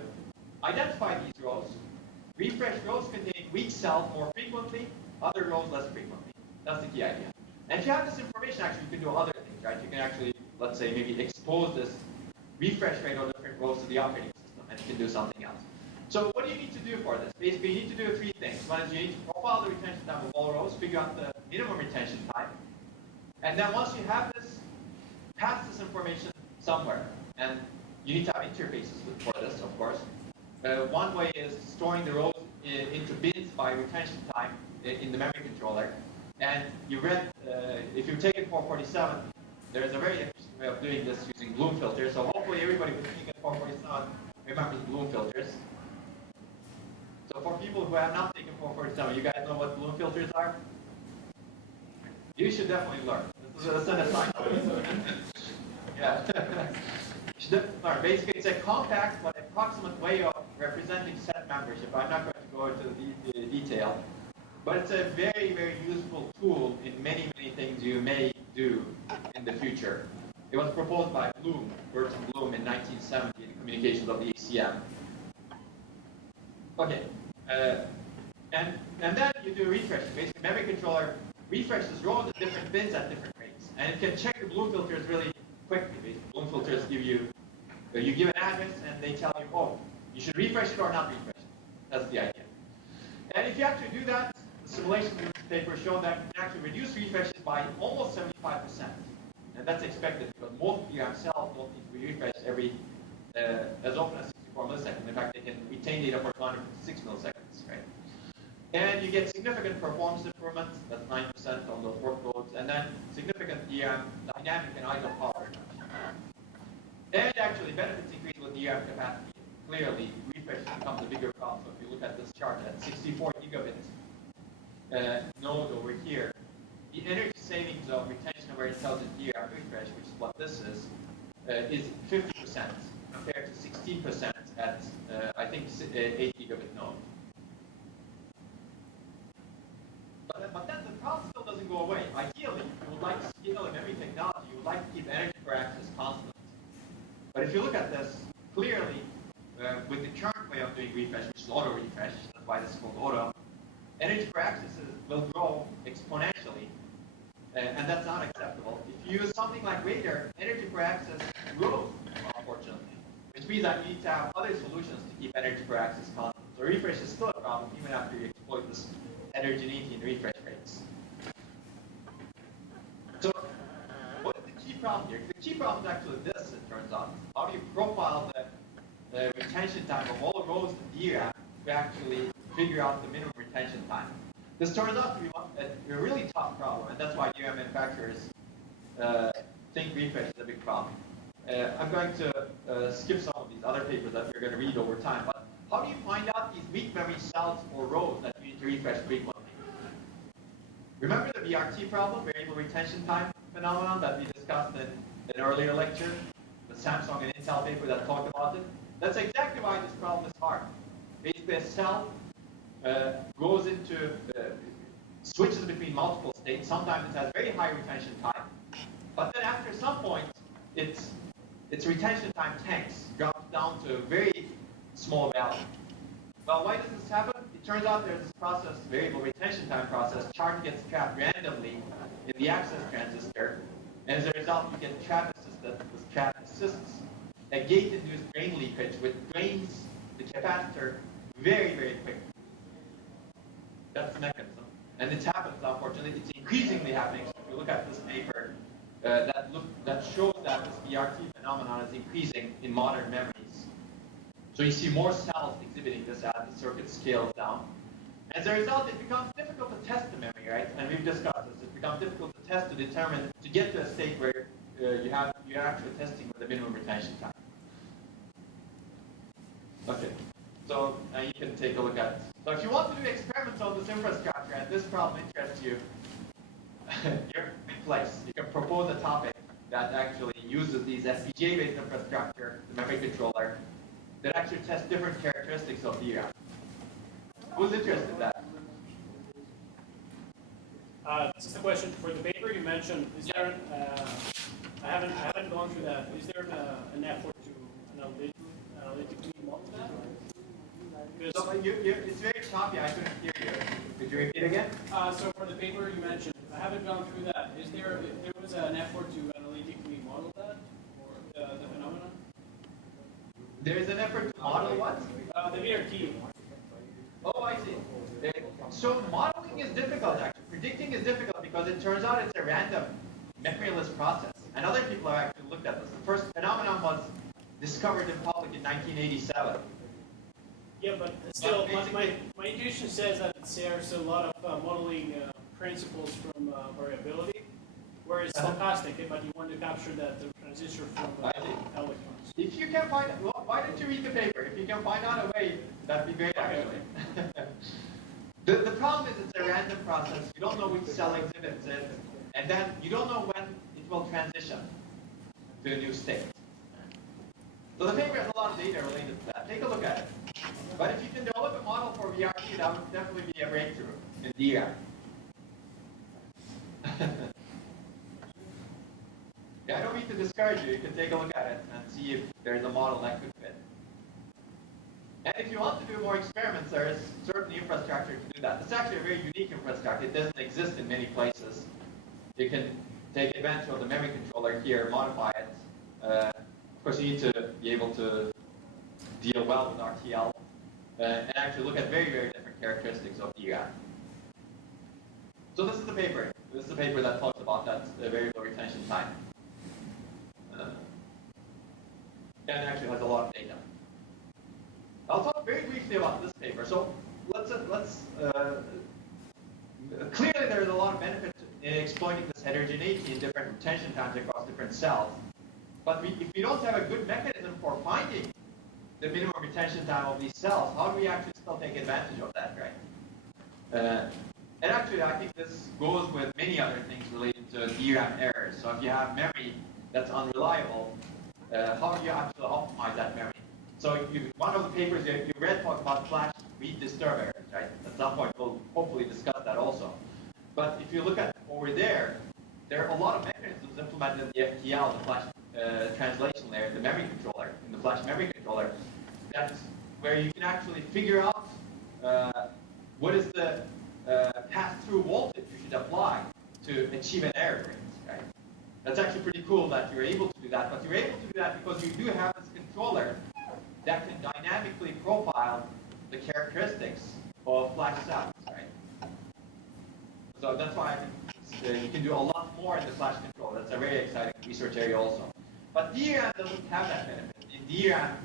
identify these rows, refresh rows containing weak cells more frequently, other rows less frequently. That's the key idea. And if you have this information, actually, you can do other things, right? You can actually, let's say, maybe expose this refresh rate on different rows to the operating system, and you can do something else. So what do you need to do for this? Basically, you need to do three things. One is you need to profile the retention time of all rows, figure out the minimum retention time, and then once you have this, pass this information somewhere. And you need to have interfaces for this, of course. One way is storing the rows into bins by retention time in the memory controller. And you read, if you take it 447, there is a very interesting way of doing this using Bloom filters. So hopefully everybody who's taken 447 remembers Bloom filters. So for people who have not taken 447, you guys know what Bloom filters are? You should definitely learn. This is an assignment. Yeah. Basically, it's a compact but approximate way of representing set membership. I'm not going to go into the detail, but it's a very, very useful tool in many, many things you may do in the future. It was proposed by Bloom, Burton Bloom, in 1970 in the communications of the ACM. Okay, and then you do refresh. Basically, memory controller refreshes rows at different bins at different rates, and it can check the Bloom filters really quickly. Basically, Bloom filters give you give an address, and they tell you, oh, you should refresh it or not refresh it. That's the idea. And if you actually do that, the simulation paper showed that you can actually reduce refreshes by almost 75%. And that's expected because most DRAM cells don't need to be refreshed as often as 64 milliseconds. In fact, they can retain data for 256 milliseconds, right? And you get significant performance improvements, that's 9% on those workloads, and then significant DRAM dynamic and idle power. And actually, benefits increase with DRAM capacity. Clearly, refresh becomes a bigger problem. So if you look at this chart at 64 gigabit node over here, the energy savings of retention of very intelligent DRAM refresh, which is what this is 50% compared to 16% at, I think, 8 gigabit node. But then the problem still doesn't go away. Ideally, you would like to scale in memory technology. You would like to keep energy per access constant. But if you look at this, clearly, with the current way of doing refresh, which is auto refresh, that's why this is called auto, energy per access will grow exponentially, and that's not acceptable. If you use something like radar, energy per access grows, unfortunately, which means that you need to have other solutions to keep energy per access constant. So refresh is still a problem even after you exploit this heterogeneity in refresh rates. So what is the key problem here? The key problem is actually this, it turns out. How do you profile the retention time of all the rows in DRAM to actually figure out the minimum retention time? This turns out to be a really tough problem, and that's why DRAM manufacturers think refresh is a big problem. I'm going to skip some of these other papers that we're going to read over time, but how do you find out these weak memory cells or rows that you need to refresh frequently? Remember the VRT problem, variable retention time phenomenon that we discussed in an earlier lecture? The Samsung and Intel paper that talked about it? That's exactly why this problem is hard. Basically, a cell goes into, switches between multiple states. Sometimes it has very high retention time. But then after some point, its retention time tanks, drops down to a very small value. Well, why does this happen? It turns out there's this process, variable retention time process. Charge gets trapped randomly in the access transistor. And as a result, you get trap assisted. This trap assists a gate-induced drain leakage, which drains the capacitor very, very quickly. That's the mechanism. And it happens, unfortunately. It's increasingly happening. So if you look at this paper, that shows that this VRT phenomenon is increasing in modern memories. So you see more cells exhibiting this as the circuit scales down. As a result, it becomes difficult to test the memory, right? And we've discussed this. It becomes difficult to test to determine, to get to a state where you're actually testing with a minimum retention time. Okay, so now you can take a look at. So if you want to do experiments on this infrastructure and this problem interests you, you're in place. You can propose a topic that actually uses these FPGA-based infrastructure, the memory controller, that actually tests different characteristics of DRAM. Who's interested in that? This is a question for the paper. You mentioned, is there, I haven't gone through that. Is there an effort to analytically model that? So it's very choppy. I couldn't hear you. Could you repeat again? So for the paper you mentioned, I haven't gone through that. Is there was an effort to analytically model that, or the phenomenon? There is an effort to model what? The VRT. Oh, I see. So modeling is difficult, actually. Predicting is difficult because it turns out it's a random, memoryless process. And other people have actually looked at this. The first phenomenon was discovered in public in 1987. Yeah, but still, my intuition says that there's a lot of modeling principles from variability, where it's stochastic, but you want to capture that the transistor from electrons. If you can find, well, why don't you read the paper? If you can find out a way, that'd be great, actually. The problem is it's a random process. You don't know which cell exhibits it, and then you don't know when it will transition to a new state. So the paper has a lot of data related to that. Take a look at it. But if you can develop a model for VRT, that would definitely be a breakthrough in DRAM. Yeah, I don't mean to discourage you. You can take a look at it and see if there's a model that could fit. And if you want to do more experiments, there is certain infrastructure to do that. It's actually a very unique infrastructure. It doesn't exist in many places. You can take advantage of the memory controller here, modify it. Of course, you need to be able to deal well with RTL and actually look at very, very different characteristics of DRAM. So this is the paper. This is the paper that talks about that variable retention time. And actually has a lot of data. I'll talk very briefly about this paper. So clearly there's a lot of benefit in exploiting this heterogeneity in different retention times across different cells. But if we don't have a good mechanism for finding the minimum retention time of these cells, how do we actually still take advantage of that, right? And actually, I think this goes with many other things related to DRAM errors. So if you have memory that's unreliable, how do you actually optimize that memory? So one of the papers you read talked about flash read disturb errors, right? At some point, we'll hopefully discuss that also. But if you look at over there, there are a lot of mechanisms implemented in the FTL, the flash translation layer, the memory controller, in the flash memory controller, that's where you can actually figure out what is the pass-through voltage you should apply to achieve an error rate, right? That's actually pretty cool that you're able to do that, but you're able to do that because you do have this controller that can dynamically profile the characteristics of flash cells, right? So that's why I think you can do a lot more in the flash controller. That's a very exciting research area also. But DRAM doesn't have that benefit. In DRAM,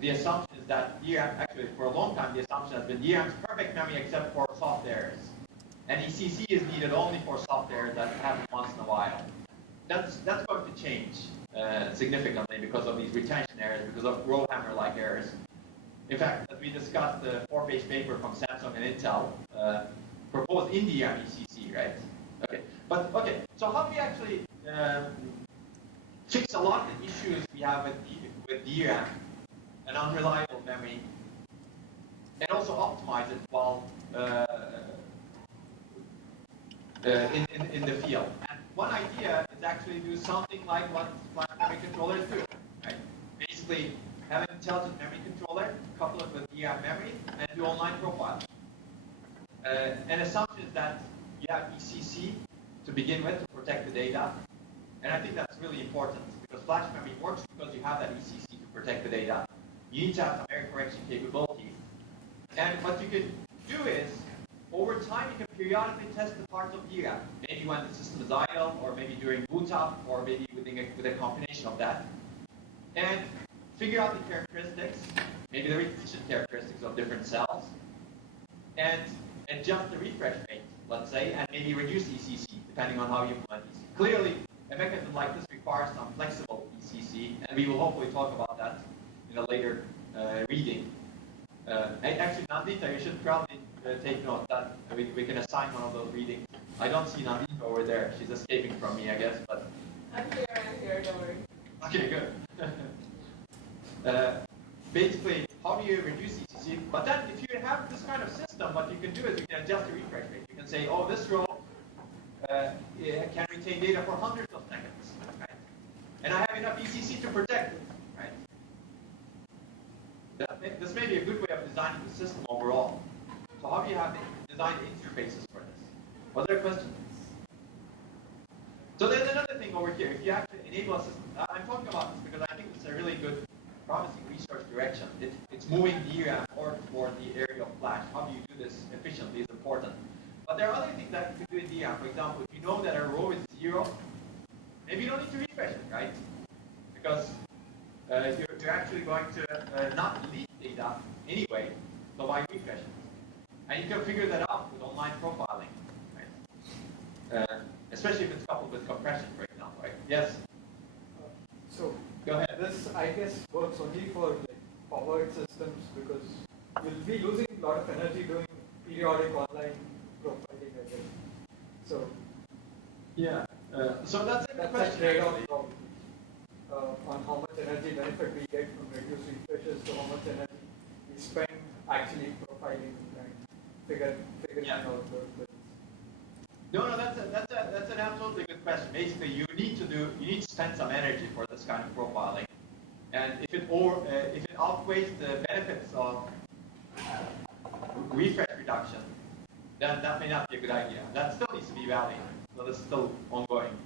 the assumption is that DRAM, actually for a long time, the assumption has been DRAM is perfect memory except for soft errors. And ECC is needed only for soft errors that happen once in a while. That's going to change significantly because of these retention errors, because of Rowhammer-like errors. In fact, as we discussed, the 4-page paper from Samsung and Intel proposed in DRAM ECC, right? Okay, so how do we actually fix a lot of the issues we have with DRAM and unreliable memory, and also optimize it while in the field? And one idea is actually do something like what flash memory controllers do, right? Basically, have an intelligent memory controller, couple it with DRAM memory, and do online profiling. An assumption is that you have ECC to begin with to protect the data, and I think that's really important because flash memory works because you have that ECC to protect the data. You need to have some error correction capability. And what you can do is, over time, you can periodically test the parts of DRAM. Maybe when the system is idle, or maybe during boot up, or maybe with a combination of that. And figure out the characteristics, maybe the retention characteristics of different cells, and adjust the refresh rate, let's say, and maybe reduce ECC, depending on how you implement ECC. Clearly, a mechanism like this requires some flexible ECC, and we will hopefully talk about that in a later reading. Actually, Nandita, you should probably take note that we can assign one of those readings. I don't see Nandita over there. She's escaping from me, I guess. But I'm here, don't worry. Okay, good. Basically, how do you reduce ECC? But then, if you have this kind of system, what you can do is you can adjust the refresh rate. You can say, oh, this row it can retain data for hundreds of seconds, right? And I have enough ECC to protect it, right? This may be a good way of designing the system overall. So how do you have design interfaces for this? Was there a question? So there's another thing over here. If you actually enable a system, I'm talking about this because I think it's a really good, promising research direction. It's moving DRAM more toward the area of flash. How do you do this efficiently is important. But there are other things that you can do in DRAM. For example, if you know that a row is 0, maybe you don't need to refresh it, right? Because you're actually going to not delete data anyway, so why refresh it? And you can figure that out with online profiling, right? Especially if it's coupled with compression, for example, right? Yes? So Go ahead. this, I guess, works only for like powered systems because you'll be losing a lot of energy doing periodic online profiling, I guess. So Yeah. So that's a good that's a question. trade-off actually. probably on how much energy benefit we get from reduced refreshes to how much energy we spend actually profiling and figuring Yeah. out the No, that's an absolutely good question. Basically, you need to spend some energy for this kind of profiling, and if it outweighs the benefits of refresh reduction, then that may not be a good idea. That still needs to be evaluated. So this is still ongoing.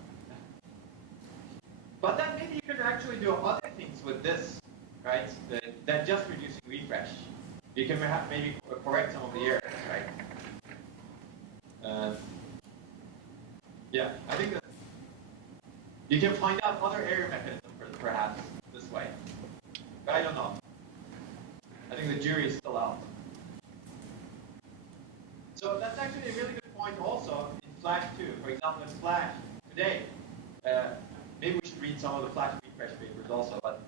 But then maybe you can actually do other things with this, right? Than just reducing refresh. You can maybe correct some of the errors, right? Yeah, I think that you can find out other error mechanisms perhaps this way. But I don't know. I think the jury is still out. So that's actually a really good point also in Flash 2. For example, in Flash today, maybe we should read some of the Flash refresh papers also, but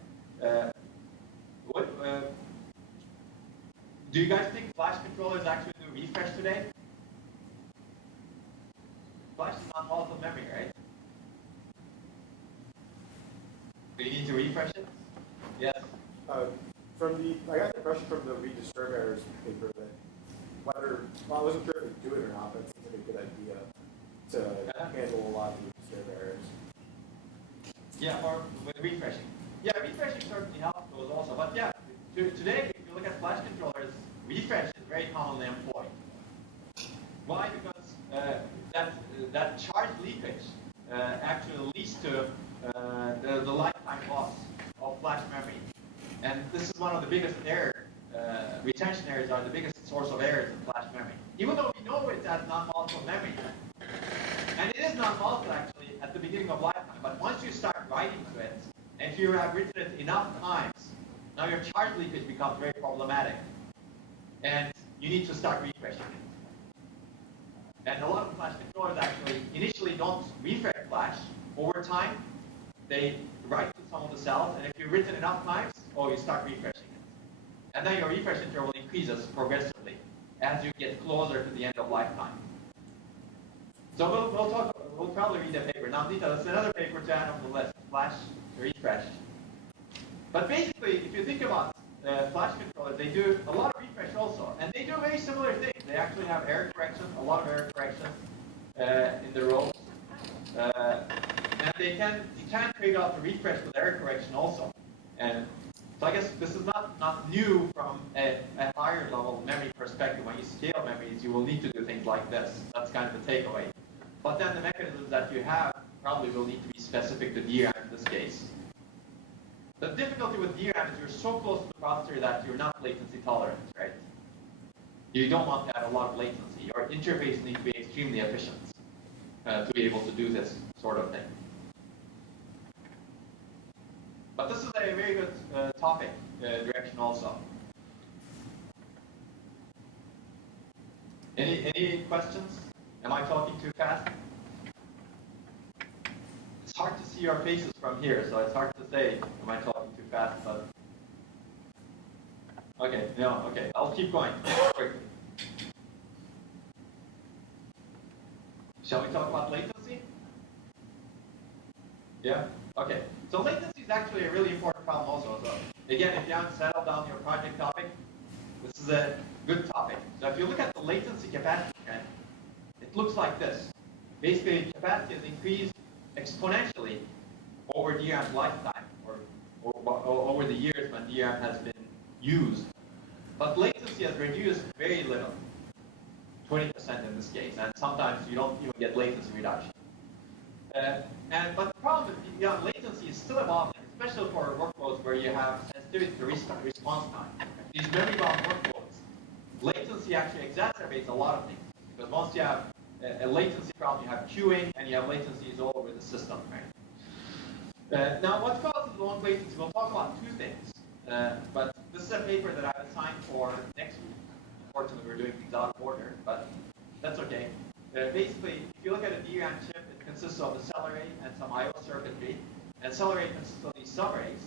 do you guys think Flash controllers actually do refresh today? Flash is not volatile memory, right? Do you need to refresh it? Yes. I got the impression from the read disturb errors paper that I wasn't sure if they do it or not, but it seems like a good idea to handle a lot of the disturb errors. Yeah, or with refreshing. Yeah, refreshing certainly helps those also. But yeah, today, if you look at Flash controllers, refresh is very commonly employed. Why? Because that charge leakage actually leads to the lifetime loss of flash memory. And this is one of the biggest errors. Retention errors are the biggest source of errors in flash memory. Even though we know it as non-volatile memory. And it is non-volatile actually at the beginning of lifetime. But once you start writing to it, and if you have written it enough times, now your charge leakage becomes very problematic. And you need to start refreshing it. And a lot of flash controllers actually initially don't refresh flash. Over time, they write to some of the cells, and if you've written enough times, you start refreshing it. And then your refresh interval increases progressively as you get closer to the end of lifetime. So we'll probably read the paper. Now, Dita, that's another paper to add on the list, flash refresh. But basically, if you think about flash controllers, they do a lot of refresh also, and they do very similar things. They actually have error correction, a lot of error correction in the rows, and you can trade off the refresh with error correction also. And so I guess this is not new from a higher level memory perspective. When you scale memories, you will need to do things like this. That's kind of the takeaway. But then the mechanisms that you have probably will need to be specific to DRAM in this case. The difficulty with DRAM is you're so close to the processor that you're not latency tolerant, right? You don't want to have a lot of latency. Your interface needs to be extremely efficient to be able to do this sort of thing. But this is a very good topic direction also. Any questions? Am I talking too fast? It's hard to see your faces from here, so it's hard to say, am I talking too fast? But okay, I'll keep going quickly. Shall we talk about latency? Yeah? Okay. So latency is actually a really important problem also. So again, if you haven't settled down your project topic, this is a good topic. So if you look at the latency capacity trend, it looks like this. basically capacity has increased exponentially over DRAM's lifetime, or over the years when DRAM has been used. But latency has reduced very little, 20% in this case, and sometimes you don't even get latency reduction. But the problem with beyond latency is still evolving, especially for workloads where you have sensitivity to response time. These memory-bound workloads, latency actually exacerbates a lot of things. Because once you have a latency problem, you have queuing, and you have latencies all over the system, right? Now, what causes long latency? We'll talk about two things. But this is a paper that I've assigned for next week. Unfortunately, we're doing things out of order, but that's okay. Basically, if you look at a DRAM chip, it consists of the cell array and some I/O circuitry, and cell array consists of these subarrays.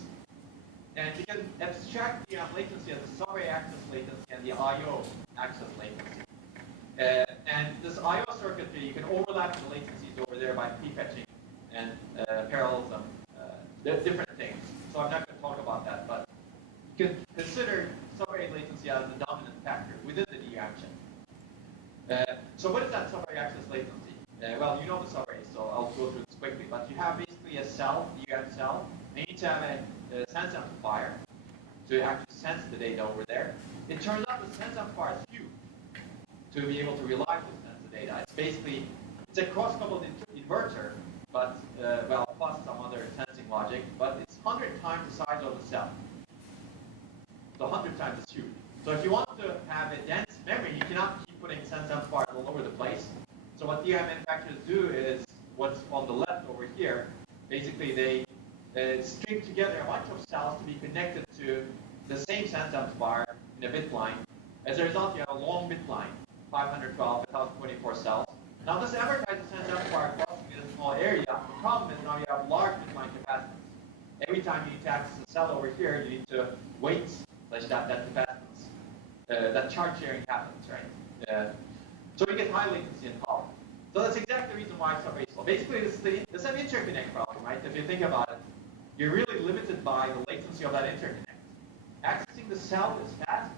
And you can abstract DRAM latency as the subarray access latency and the I/O access latency. And this I/O circuitry, you can overlap the latencies over there by prefetching and parallelism. There's different things, so I'm not going to talk about that, but you can consider subarray latency as the dominant factor within the DRAM chip. So what is that subarray access latency? Well, you know the subarray, so I'll go through this quickly, but you have basically a cell, DRAM cell, and you need to have a sense amplifier to actually sense the data over there. It turns out the sense amplifier is few to be able to reliably sense the data. It's basically, it's a cross-coupled inverter, but, well, plus some other sensing logic, but it's 100 times the size of the cell. So 100 times is huge. So if you want to have a dense memory, you cannot keep putting sense amplifiers all over the place. So what DRAM manufacturers do is, what's on the left over here, basically they string together a bunch of cells to be connected to the same sense amplifier in a bit line. As a result, you have a long bit line, 512, 1024 cells. Now this amortizes sense amplifier crossing in a small area. The problem is now you have large bit line capacitance. Every time you need to access a cell over here, you need to wait such that capacitance, that charge sharing happens, right? So we get high latency and power. So that's exactly the reason why subarray is slow. Basically, this is an interconnect problem, right? If you think about it, you're really limited by the latency of that interconnect. Accessing the cell is fast,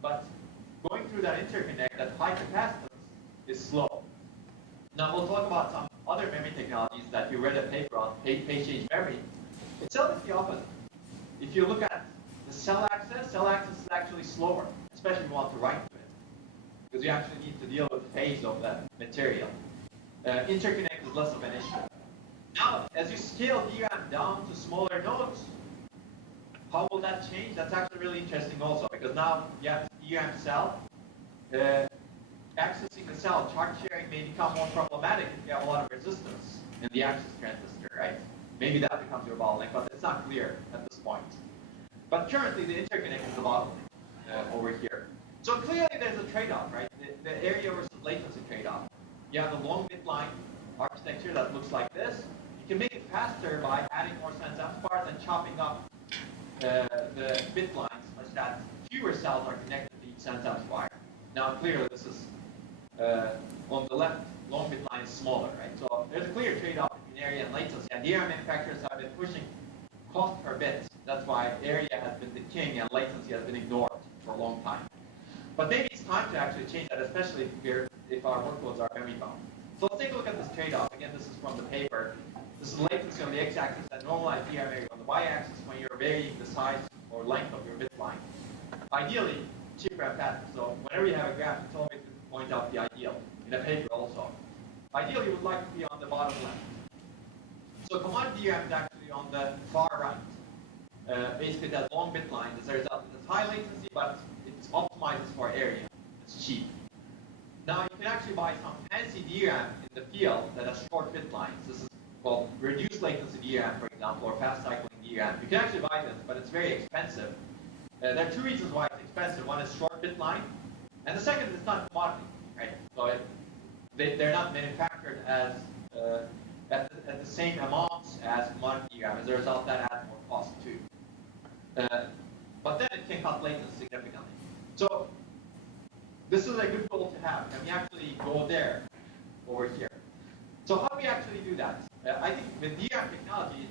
but going through that interconnect at high capacitance is slow. Now we'll talk about some other memory technologies that you read a paper on, page change memory. It's almost the opposite. If you look at the cell access is actually slower, especially if you want to write to it, because you actually need to deal with the phase of that material. Interconnect is less of an issue. Now, as you scale DRAM down to smaller nodes, how will that change? That's actually really interesting also, because now you have DRAM cell. Accessing the cell, charge sharing may become more problematic if you have a lot of resistance in the access transistor, right? Maybe that becomes your bottleneck, but it's not clear at this point. But currently, the interconnect is the bottleneck over here. So clearly, there's a trade-off, right? The area versus latency trade-off. You have the long bit line architecture that looks like this. You can make it faster by adding more sense amplifiers and chopping up the bit lines such that fewer cells are connected to each sense amplifier. Now, clearly, this is on the left, long bit line is smaller, right? So there's a clear trade-off between area and latency. And DRAM manufacturers have been pushing cost per bit. That's why area has been the king and latency has been ignored for a long time. But maybe it's time to actually change that, especially if our workloads are memory bound. So let's take a look at this trade-off. Again, this is from the paper. This is latency on the x-axis and normalized DRAM area on the y-axis when you're varying the size or length of your bit line. Ideally, cheaper and faster. So whenever you have a graph, it's always to point out the ideal. In a paper also. Ideally, you would like to be on the bottom left. So commodity DRAM is actually on the far right. Basically, that long bit line, as a result, it's high latency, but it optimizes for area. It's cheap. Now, you can actually buy some fancy DRAM in the field that has short bit lines. This is called reduced latency DRAM, for example, or fast cycling DRAM. You can actually buy this, but it's very expensive. There are two reasons why it's expensive. One is short bit line, and the second is not commodity, right? So they're not manufactured as at the same amounts as commodity DRAM. As a result, that adds more cost too. But then it can cut latency significantly. So this is a good goal to have, and we actually go there over here. So how do we actually do that? I think with DRAM technology,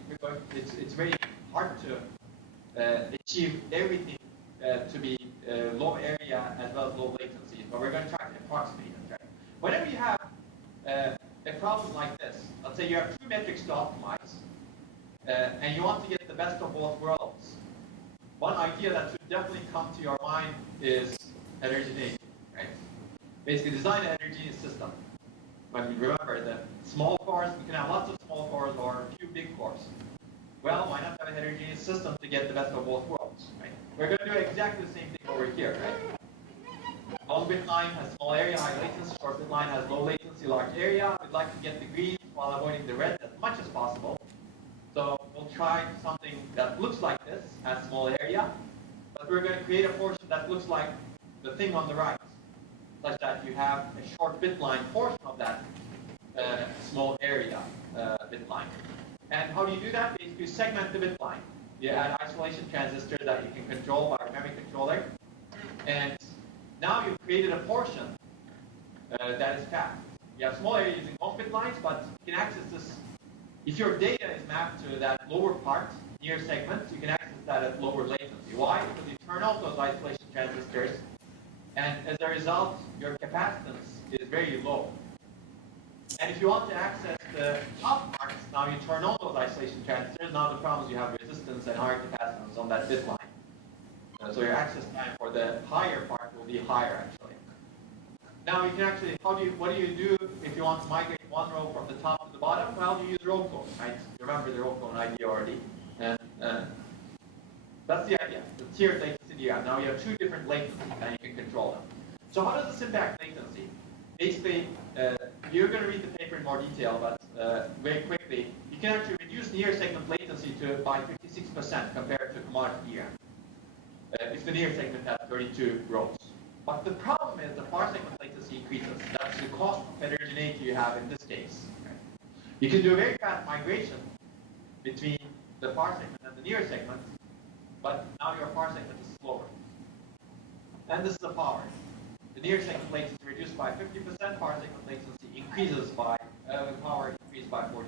it's very hard to achieve everything to be low area as well as low latency, but we're going to try to approximate it. Right? Whenever you have a say you have two metrics to optimize, and you want to get the best of both worlds. One idea that should definitely come to your mind is heterogeneity, right? Basically, design a heterogeneous system. When we remember that small cores, you can have lots of small cores or a few big cores. Well, why not have a heterogeneous system to get the best of both worlds, right? We're going to do exactly the same thing over here, right? Long bit line has small area, high latency. Short bit line has low latency, large area. We'd like to get the green while avoiding the red as much as possible. So we'll try something that looks like this, has small area, but we're going to create a portion that looks like the thing on the right, such that you have a short bit line portion of that small area bit line. And how do you do that? Basically, you segment the bit line. You add isolation transistor that you can control by a memory controller. And now you've created a portion that is fast. You have small area using long bit lines, but you can access this. If your data is mapped to that lower part, near segment, you can access that at lower latency. Why? Because you turn off those isolation transistors, and as a result, your capacitance is very low. And if you want to access the top parts, now you turn on those isolation transistors. Now the problem is you have resistance and higher capacitance on that bit line. So your access time for the higher part will be higher, actually. Now you can actually, what do you do if you want to migrate one row from the top to the bottom? Well, you use row clone, right? You remember the row clone idea already. And that's the idea. The tiered latency DRAM. Now you have two different latencies and you can control them. So how does this impact latency? Basically, you're going to read the paper in more detail, but very quickly, you can actually reduce near segment latency by 56% compared to commodity DRAM. If the near segment has 32 rows. But the problem is the far segment latency increases. That's the cost of heterogeneity you have in this case. Right? You can do a very fast migration between the far segment and the near segment, but now your far segment is slower. And this is the power. The near segment latency reduced by 50%, far segment latency increases by, power increased by 49%.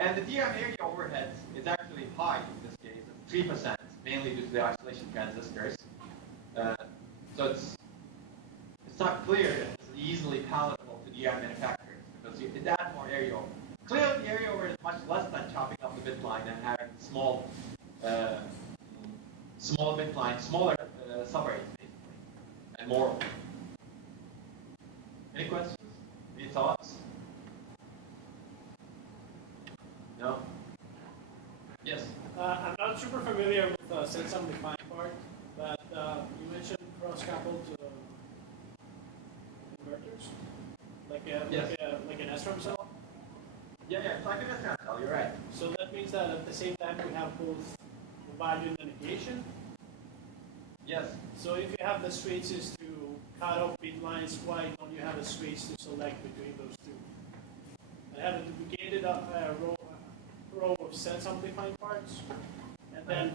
And the DRAM area overhead is actually high in this case, it's 3%, mainly due to the isolation transistors. So it's not clear that it's easily palatable to DRAM manufacturers because it adds more area over. Clearly, the area over is much less than chopping up the bit line and having small bit line, smaller subarrays basically, and more. Any questions? Any thoughts? No? Yes? I'm not super familiar with sense amplifying part, but you mentioned cross-coupled converters, like an SRAM cell. Yeah, it's like an SRAM cell, you're right. So that means that at the same time we have both the value and the negation. Yes. So if you have the switches to cut off bit lines, why don't you have a switch to select between those two? I have a duplicated row of sense amplifying parts, and then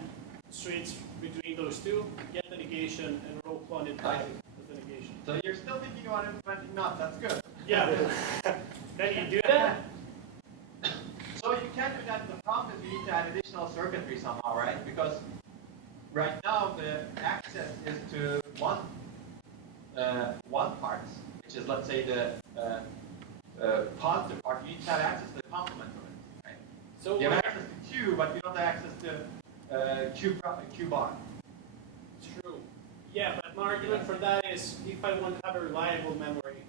switch between those two, get the negation, and row clone it back with the negation. So you're still thinking about implementing NOT, that's good. Yeah. Then you do that? So you can do that. The problem is you need to add additional circuitry somehow, right? Because right now the access is to one part, which is, let's say, the positive part. You need to have access to the complement of it, right? So you have access to Q, but you don't have access to Q bar. True. Yeah, but my argument for that is if I want to have a reliable memory,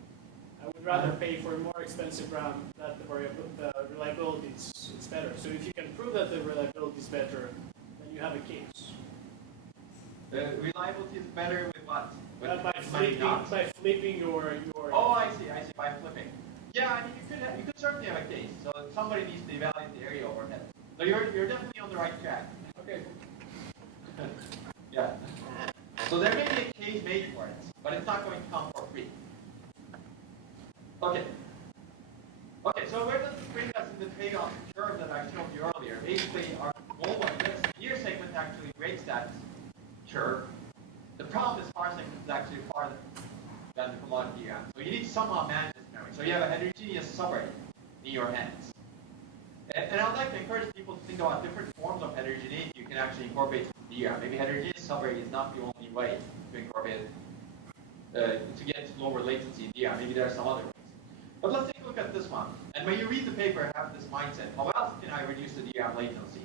I would rather pay for a more expensive RAM that the reliability is better. So if you can prove that the reliability is better, then you have a case. The reliability is better with what? By flipping your. Oh, I see. By flipping. Yeah, I mean you could certainly have a case. So somebody needs to evaluate the area overhead. So you're definitely on the right track. Okay. Yeah. So there may be a case made for it, but it's not going to come for free. Okay. Okay, so where does this bring us in the trade-off curve that I showed you earlier? Basically, our goal was this. Near segment actually breaks that curve. The problem is far segment is actually farther than the commodity DRAM. So you need to somehow manage this memory. So you have a heterogeneous subarray in your hands. And I'd like to encourage people to think about different forms of heterogeneity you can actually incorporate into DRAM. Maybe heterogeneous subarray is not the only way to incorporate it, to get lower latency in DRAM. Maybe there are some other ways. But let's take a look look at this one, and when you read the paper, have this mindset, how else can I reduce the DRAM latency?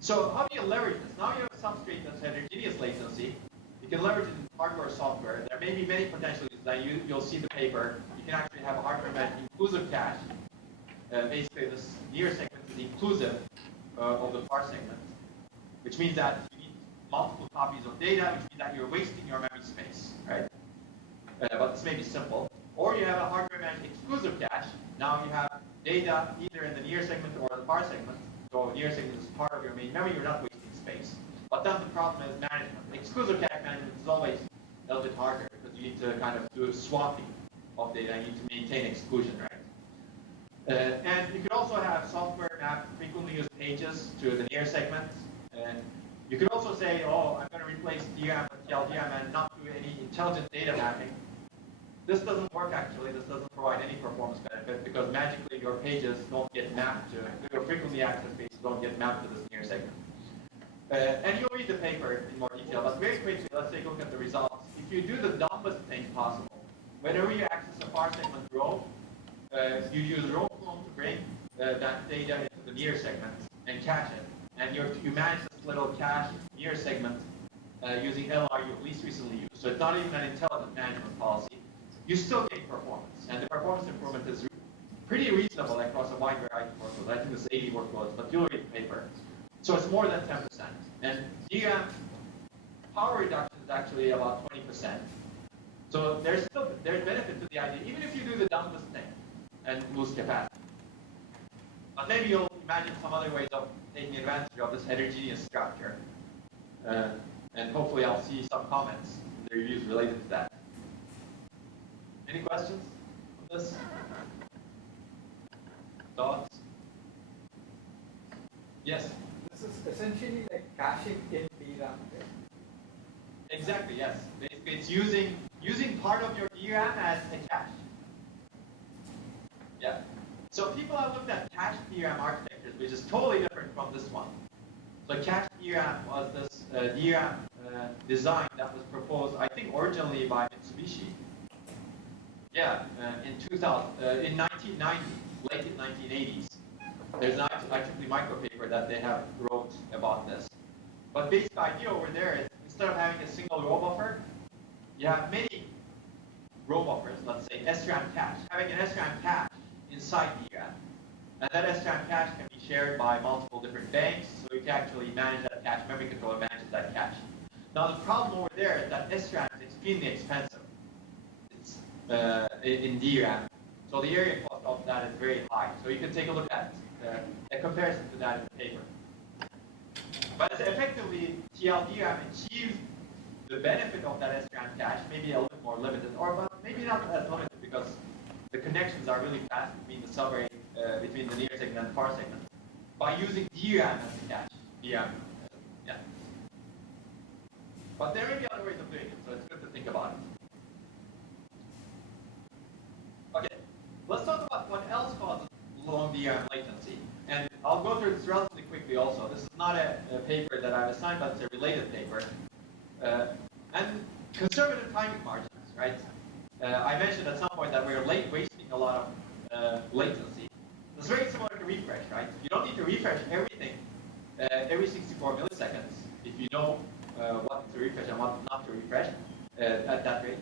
So how do you leverage this? Now you have a substrate that's heterogeneous latency. You can leverage it in hardware or software. There may be many potential uses that you'll see the paper. You can actually have a hardware managed inclusive cache. Basically, this near segment is inclusive of the far segment, which means that you need multiple copies of data, which means that you're wasting your memory space, right? But this may be simple. Or you have a hardware managed exclusive cache. Now you have data either in the near segment or the far segment. So near segment is part of your main memory, you're not wasting space. But then the problem is management. Exclusive cache management is always a little bit harder because you need to kind of do swapping of data. You need to maintain exclusion, right? And you could also have software map frequently used pages to the near segment. And you could also say, oh, I'm going to replace DRAM with TLDRAM and not do any intelligent data mapping. This doesn't work actually. This doesn't provide any performance benefit because magically your pages don't get mapped to, your frequently accessed pages don't get mapped to this near segment. And you'll read the paper in more detail, but very quickly, let's take a look at the results. If you do the dumbest thing possible, whenever you access a far segment row, you use row clone to bring that data into the near segment and cache it. And you manage this little cache near segment using LR you least recently used. So it's not even an intelligent management policy. You still gain performance, and the performance improvement is pretty reasonable across a wide variety of workloads. I think it's 80 workloads, but you'll read the paper. So it's more than 10%. And DRAM power reduction is actually about 20%. So there's benefit to the idea, even if you do the dumbest thing and lose capacity. But maybe you'll imagine some other ways of taking advantage of this heterogeneous structure. And hopefully I'll see some comments in the reviews related to that. Any questions on this? Thoughts? Yes? This is essentially like caching in DRAM, right? Exactly, yes. Basically, it's using part of your DRAM as a cache. Yeah. So people have looked at cached DRAM architectures, which is totally different from this one. So cached DRAM was this DRAM design that was proposed, I think, originally by Mitsubishi. Yeah, in 1990, late in 1980s. There's an IEEE micro paper that they have wrote about this. But basic idea over there is instead of having a single row buffer, you have many row buffers, let's say SRAM cache. Having an SRAM cache inside DRAM. And that SRAM cache can be shared by multiple different banks, so you can actually manage that cache. Memory controller manages that cache. Now the problem over there is that SRAM is extremely expensive. It's in DRAM. So the area cost of that is very high. So you can take a look at a comparison to that in the paper. But effectively, TLDRAM achieves the benefit of that SRAM cache, maybe a little more limited, or maybe not as limited because the connections are really fast between the subarray, between the near segment and far segment, by using DRAM as a cache. DRAM, yeah. But there may be other ways of doing it, so it's good to think about it. Okay, let's talk about what else causes long DRAM latency. And I'll go through this relatively quickly also. This is not a paper that I've assigned, but it's a related paper. And conservative timing margins, right? I mentioned at some point that we're wasting a lot of latency. It's very similar to refresh, right? You don't need to refresh everything every 64 milliseconds if you know what to refresh and what not to refresh at that rate.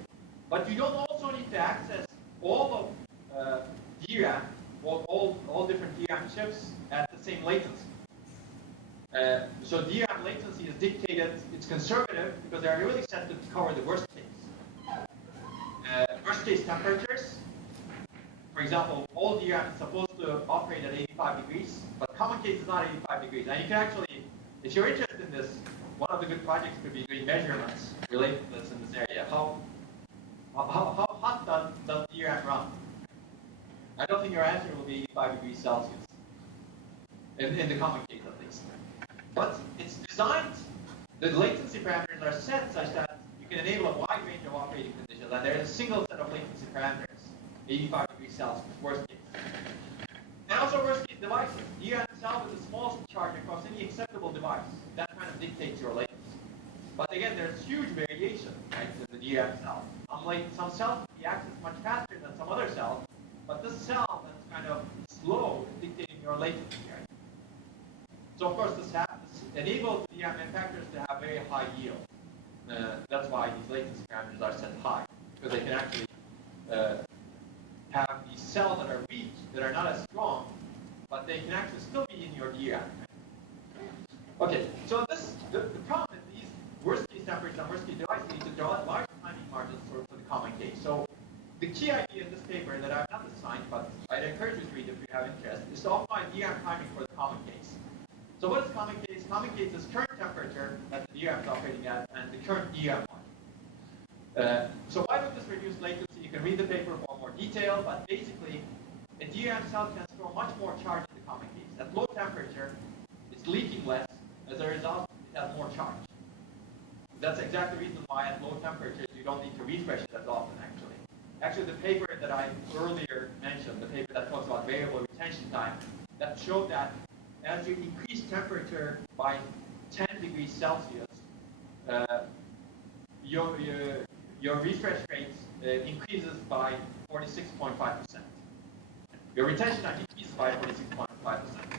But you don't also need to access all of DRAM, all different DRAM chips at the same latency. So DRAM latency is dictated, it's conservative because they're really set to cover the worst case. Worst case temperatures, for example, all DRAM is supposed to operate at 85 degrees, but common case is not 85 degrees. And you can actually, if you're interested in this, one of the good projects could be doing measurements related to this in this area. How hot does DRAM run? I don't think your answer will be 85 degrees Celsius, in the common case at least. But it's designed, the latency parameters are set such that you can enable a wide range of operating conditions, and there's a single set of latency parameters, 85 degrees Celsius, worst case. And also worst case devices. DRAM itself is the smallest charge across any acceptable device. That kind of dictates your latency. But again, there's huge variation, right, in the DRAM cell. Unlike some cells can be accessed much faster than some other cells, your latency, right? So of course this enables the DRAM manufacturers to have very high yield. That's why these latency parameters are set high, because they can actually have these cells that are weak, that are not as strong, but they can actually still be in your DRAM. Right? Okay, so the problem is these worst case temperatures and worst case devices need to draw large timing margins for the common case. So the key idea in this paper that I've not assigned, but I'd encourage you to read if you have interest, is to optimize DRAM timing for the common case. So what is common case? Common case is current temperature that the DRAM is operating at and the current DRAM margin. So why would this reduce latency? You can read the paper for more detail, but basically a DRAM cell can store much more charge in the common case. At low temperature, it's leaking less. As a result, it has more charge. That's exactly the reason why at low temperatures you don't need to refresh it as often, actually. Actually, the paper that I earlier mentioned, the paper that talks about variable retention time, that showed that as you increase temperature by 10 degrees Celsius, your refresh rate increases by 46.5%. Your retention time decreases by 46.5%.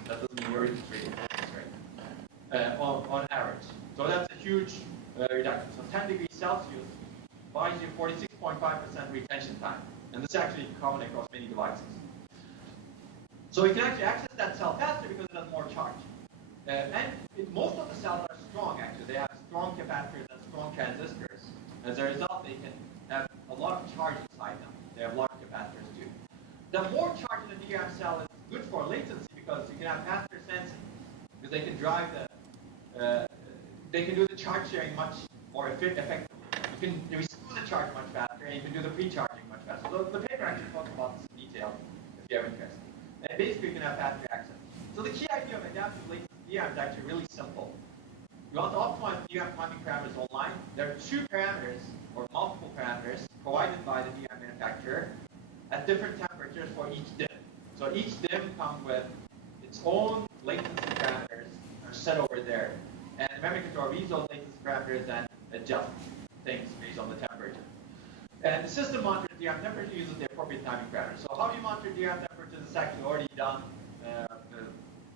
That doesn't mean your refresh rate increases, right? On average. So that's a huge reduction. So 10 degrees Celsius buys you 46.5% retention time. And this is actually common across many devices. So you can actually access that cell faster because it has more charge. Most of the cells are strong, actually. They have strong capacitors and strong transistors. As a result, they can have a lot of charge inside them. They have large capacitors too. The more charge in a DRAM cell is good for latency because you can have faster sensing. Because they can drive they can do the charge sharing much more effectively. You can restore the charge much faster, and you can do the pre-charging much faster. So the paper actually talks about this in detail if you have interest. And basically, you can have faster access. So the key idea of adaptive latency DRAM is actually really simple. You want to optimize DRAM timing parameters online. There are two parameters, or multiple parameters, provided by the DRAM manufacturer at different temperatures for each DIMM. So each DIMM comes with its own latency parameters are set over there. And the memory controller reads those latency parameters and adjusts things based on the temperature. And the system monitors DRAM temperature uses the appropriate timing parameters. So how do you monitor DRAM temperature? It's actually already done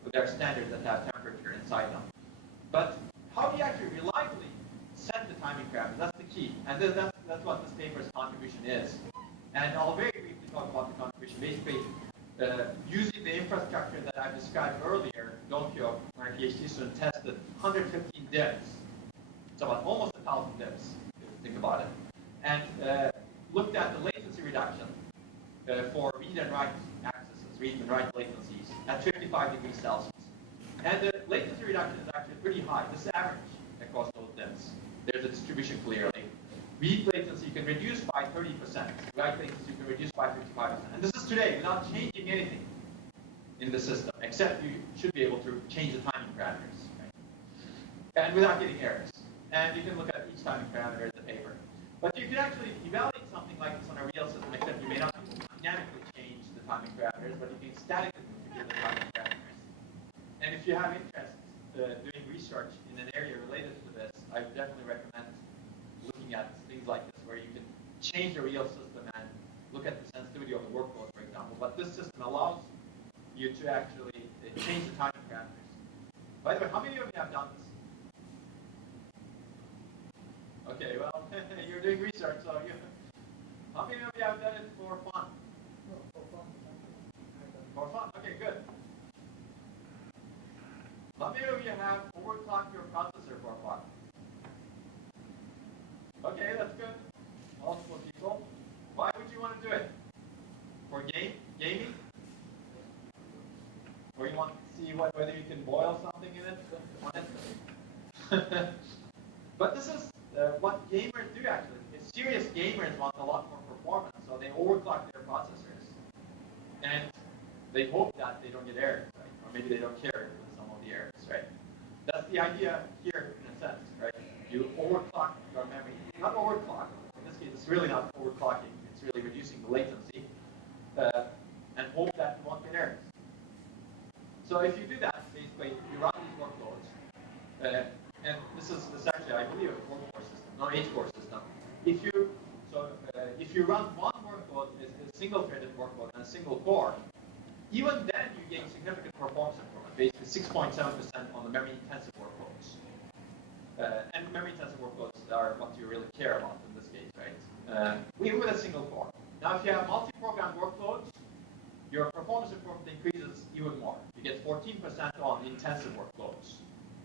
with their standards that have temperature inside them. But how do you actually reliably set the timing parameters? That's the key. And that's what this paper's contribution is. And I'll very briefly talk about the contribution. Basically, using the infrastructure that I described earlier, Donkyo, my PhD student tested 115 DIMMs. It's about almost 1,000 DIMMs, if you think about it. And looked at the latency reduction for read and write accesses, read and write latencies at 55 degrees Celsius. And the latency reduction is actually pretty high. This is average across those DIMMs. There's a distribution clearly. Read latency you can reduce by 30%. Write latency you can reduce by 55%. And this is today without changing anything in the system, except you should be able to change the timing parameters. Right? And without getting errors. And you can look at each timing parameter in the paper. But you can actually evaluate something like this on a real system, except you may not dynamically change the timing parameters, but you can statically configure the timing parameters. And if you have interest doing research in an area related to this, I would definitely recommend looking at things like this, where you can change the real system and look at the sensitivity of the workload, for example. But this system allows you to actually change the timing parameters. By the way, how many of you have done this? Okay, well, you're doing research, so how many of you have done it for fun? For fun, okay, good. How many of you have overclocked your processor for fun? Okay, that's good. Multiple people. Why would you want to do it? For gaming? Or you want to see whether you can boil something in it? But this is what gamers do actually. Serious gamers want a lot more performance, so they overclock their processors. And they hope that they don't get errors, right? Or maybe they don't care with some of the errors, right? That's the idea here in a sense, right? You overclock your memory. Not overclock. In this case, it's really not overclocking. It's really reducing the latency and hope that you won't get errors. So if you do that, basically, you run these workloads, and this is actually, I believe, a 4-core system, not 8-core system. If you run one workload, a single-threaded workload, and a single core, even then you gain significant performance improvement, basically 6.7% on the memory intensive workloads. And memory intensive workloads are what you really care about in this case, right? Even with a single core. Now, if you have multi-program workloads, your performance improvement increases even more. You get 14% on intensive workloads.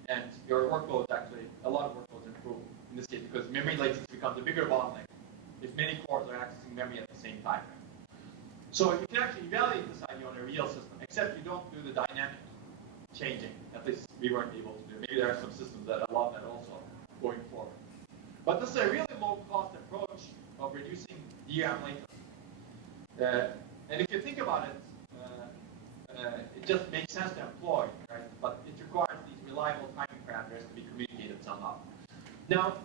And your workloads actually, a lot of workloads improve in this case because memory latency becomes a bigger bottleneck if many cores are accessing memory at the same time. So you can actually evaluate this idea on a real system, except you don't do the dynamic changing. At least we weren't able to do. Maybe there are some systems that allow that also going forward. But this is a really low-cost approach of reducing DRAM latency. And if you think about it, it just makes sense to employ, right? But it requires these reliable timing parameters to be communicated somehow. Now,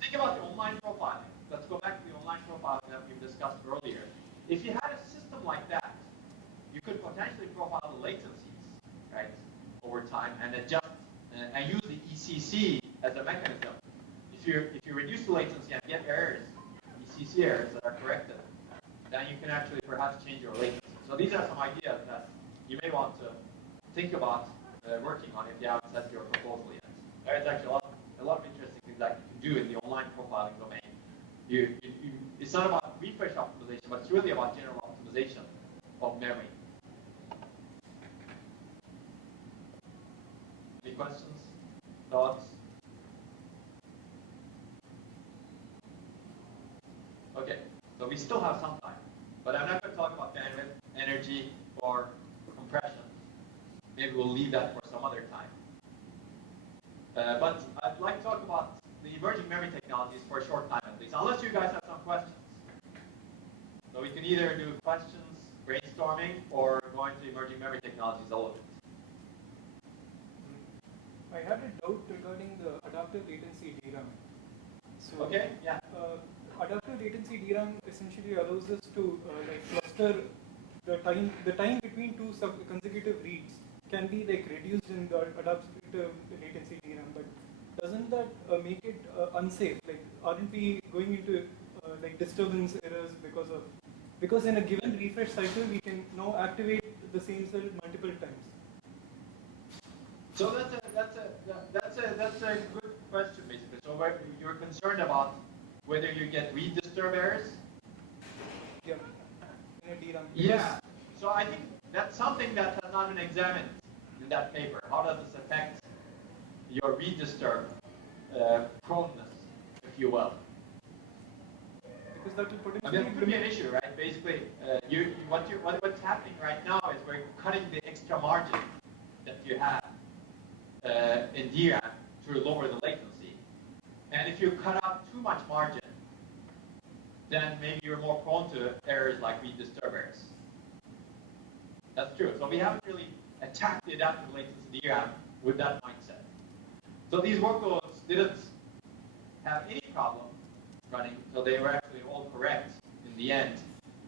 think about the online profiling. Let's go back to the online profiling that we discussed earlier. If you had a system like that, you could potentially profile the latencies, right, over time and adjust and use the ECC as a mechanism. If you reduce the latency and get errors, ECC errors that are corrected, then you can actually perhaps change your latency. So these are some ideas that you may want to think about working on if you haven't set your proposal yet. There's actually a lot of interesting things that you can do in the online profiling domain. It's not about refresh optimization, but it's really about general optimization of memory. Any questions? Thoughts? Okay, so we still have some time, but I'm not going to talk about bandwidth, energy, or compression. Maybe we'll leave that for some other time. But I'd like to talk about the emerging memory technologies for a short time at least, unless you guys have some questions. So we can either do questions, brainstorming, or go into emerging memory technologies a little bit. I had a doubt regarding the adaptive latency DRAM. So, Okay, yeah. Adaptive latency DRAM essentially allows us to like cluster the time between two consecutive reads can be like reduced in the adaptive latency DRAM, but doesn't that make it unsafe? Like, aren't we going into like disturbance errors because in a given refresh cycle we can now activate the same cell multiple times? So that's a good question basically. So you're concerned about whether you get read disturb errors? Yeah. In a DRAM. Yeah. So I think that's something that has not been examined in that paper. How does this affect your read disturb proneness, if you will? Because that will potentially. I mean, it could be an issue, right? Basically, what's happening right now is we're cutting the extra margin that you have in DRAM to lower the latency. And if you cut out too much margin, then maybe you're more prone to errors like read disturb errors. That's true. So we haven't really attacked the adaptive latency DRAM with that mindset. So these workloads didn't have any problem running, so they were actually all correct in the end.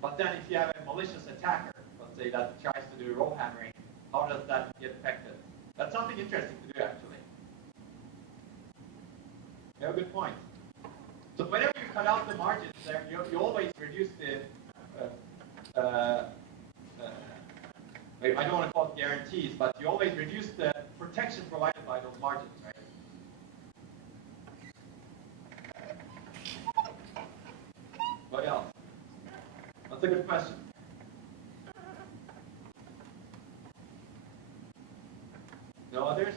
But then if you have a malicious attacker, let's say that tries to do row hammering, how does that get affected? That's something interesting to do actually. You have a good point. So whenever you cut out the margins there, you always reduce the, I don't want to call it guarantees, but you always reduce the protection provided by those margins, right? What else? That's a good question. No others?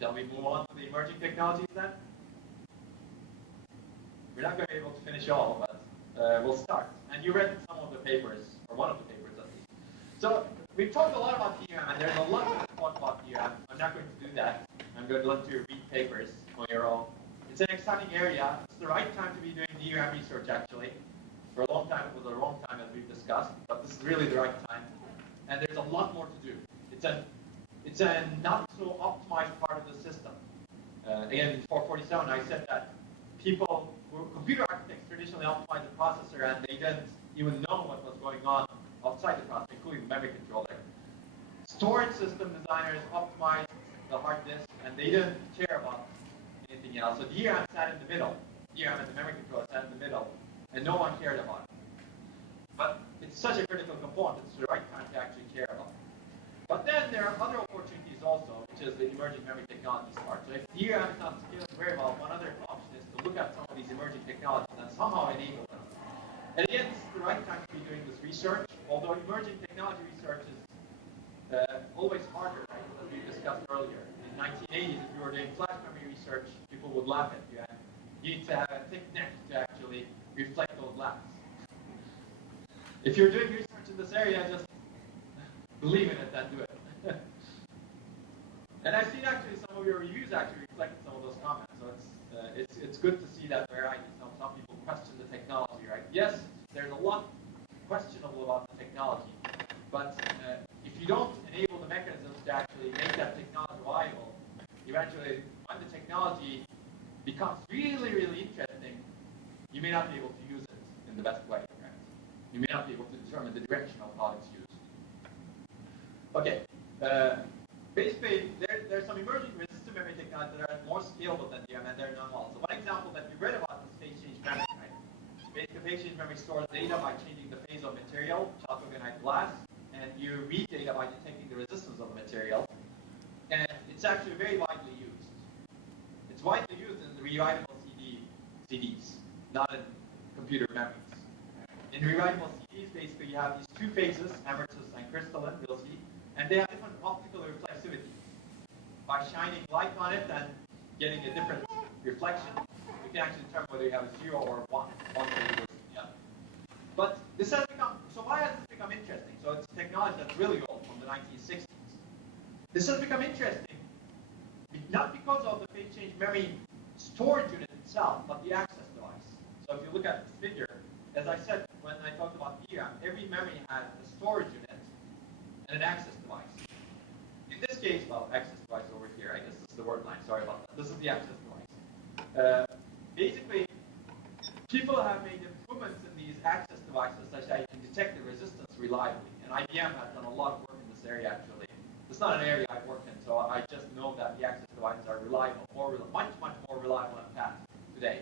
Shall we move on to the emerging technologies then? We're not going to be able to finish all, but we'll start. And you read some of the papers, or one of the papers at least. So we've talked a lot about DRAM, and there's a lot to talk about DRAM. I'm not going to do that. I'm going to let you read papers on your own. It's an exciting area. It's the right time to be doing DRAM research, actually. For a long time, it was the wrong time, as we've discussed, but this is really the right time. And there's a lot more to do. It's a not so optimized part of the system. Again, in 447, I said that computer architects traditionally optimize the processor, and they didn't even know what was going on outside the processor, including the memory controller. Storage system designers optimized the hard disk, and they didn't care about anything else. So DRAM sat in the middle. DRAM and the memory controller sat in the middle, and no one cared about it. But it's it's such a critical component. It's the right time to actually care about it. But then there are other opportunities also, which is the emerging memory technologies part. So if DRAM is not scaling very well, one other option is to look at some of these emerging technologies and somehow enable them. And again, this is the right time to be doing this research, although emerging technology research is always harder, right, as we discussed earlier. In the 1980s, if you were doing flash memory research, people would laugh at you, and you need to have a thick neck to actually reflect those laughs. If you're doing research in this area, just believe in it and do it. And I've seen actually some of your reviews actually reflect some of those comments, so it's good to see that variety. Some people question the technology, right? Yes, there's a lot questionable about the technology, but if you don't enable the mechanisms to actually make that technology viable, eventually, when the technology becomes really, really interesting, you may not be able to use it in the best way, right? You may not be able to determine the direction of how it's used. Okay, basically, there's some emerging resistive memory technologies that are more scalable than DRAM, and they're known also. One example that you read about is phase change memory, right? Basically, phase change memory stores data by changing the phase of material, chalcogenide glass, and you read data by detecting the resistance of the material. And it's actually very widely used. It's widely used in the rewritable CDs, not in computer memories. In rewritable CDs, basically, you have these two phases, amorphous and crystalline, we'll see, and they have different optical reflexivity. By shining light on it and getting a different reflection, you can actually determine whether you have a 0 or 1 phase versus the other. But this has become, so why has this become interesting? So it's technology that's really old, from the 1960s. This has become interesting, not because of the phase change memory storage unit itself, but the access device. So if you look at this figure, as I said when I talked about DRAM, every memory has a storage unit and an access device. In this case, well, access device over here, I guess this is the word line, sorry about that. This is the access device. Basically, people have made improvements in these access devices such that you can detect the resistance reliably. And IBM has done a lot of work in this area, actually. It's not an area I've worked in, so I just know that the access devices are reliable, much more reliable than past today.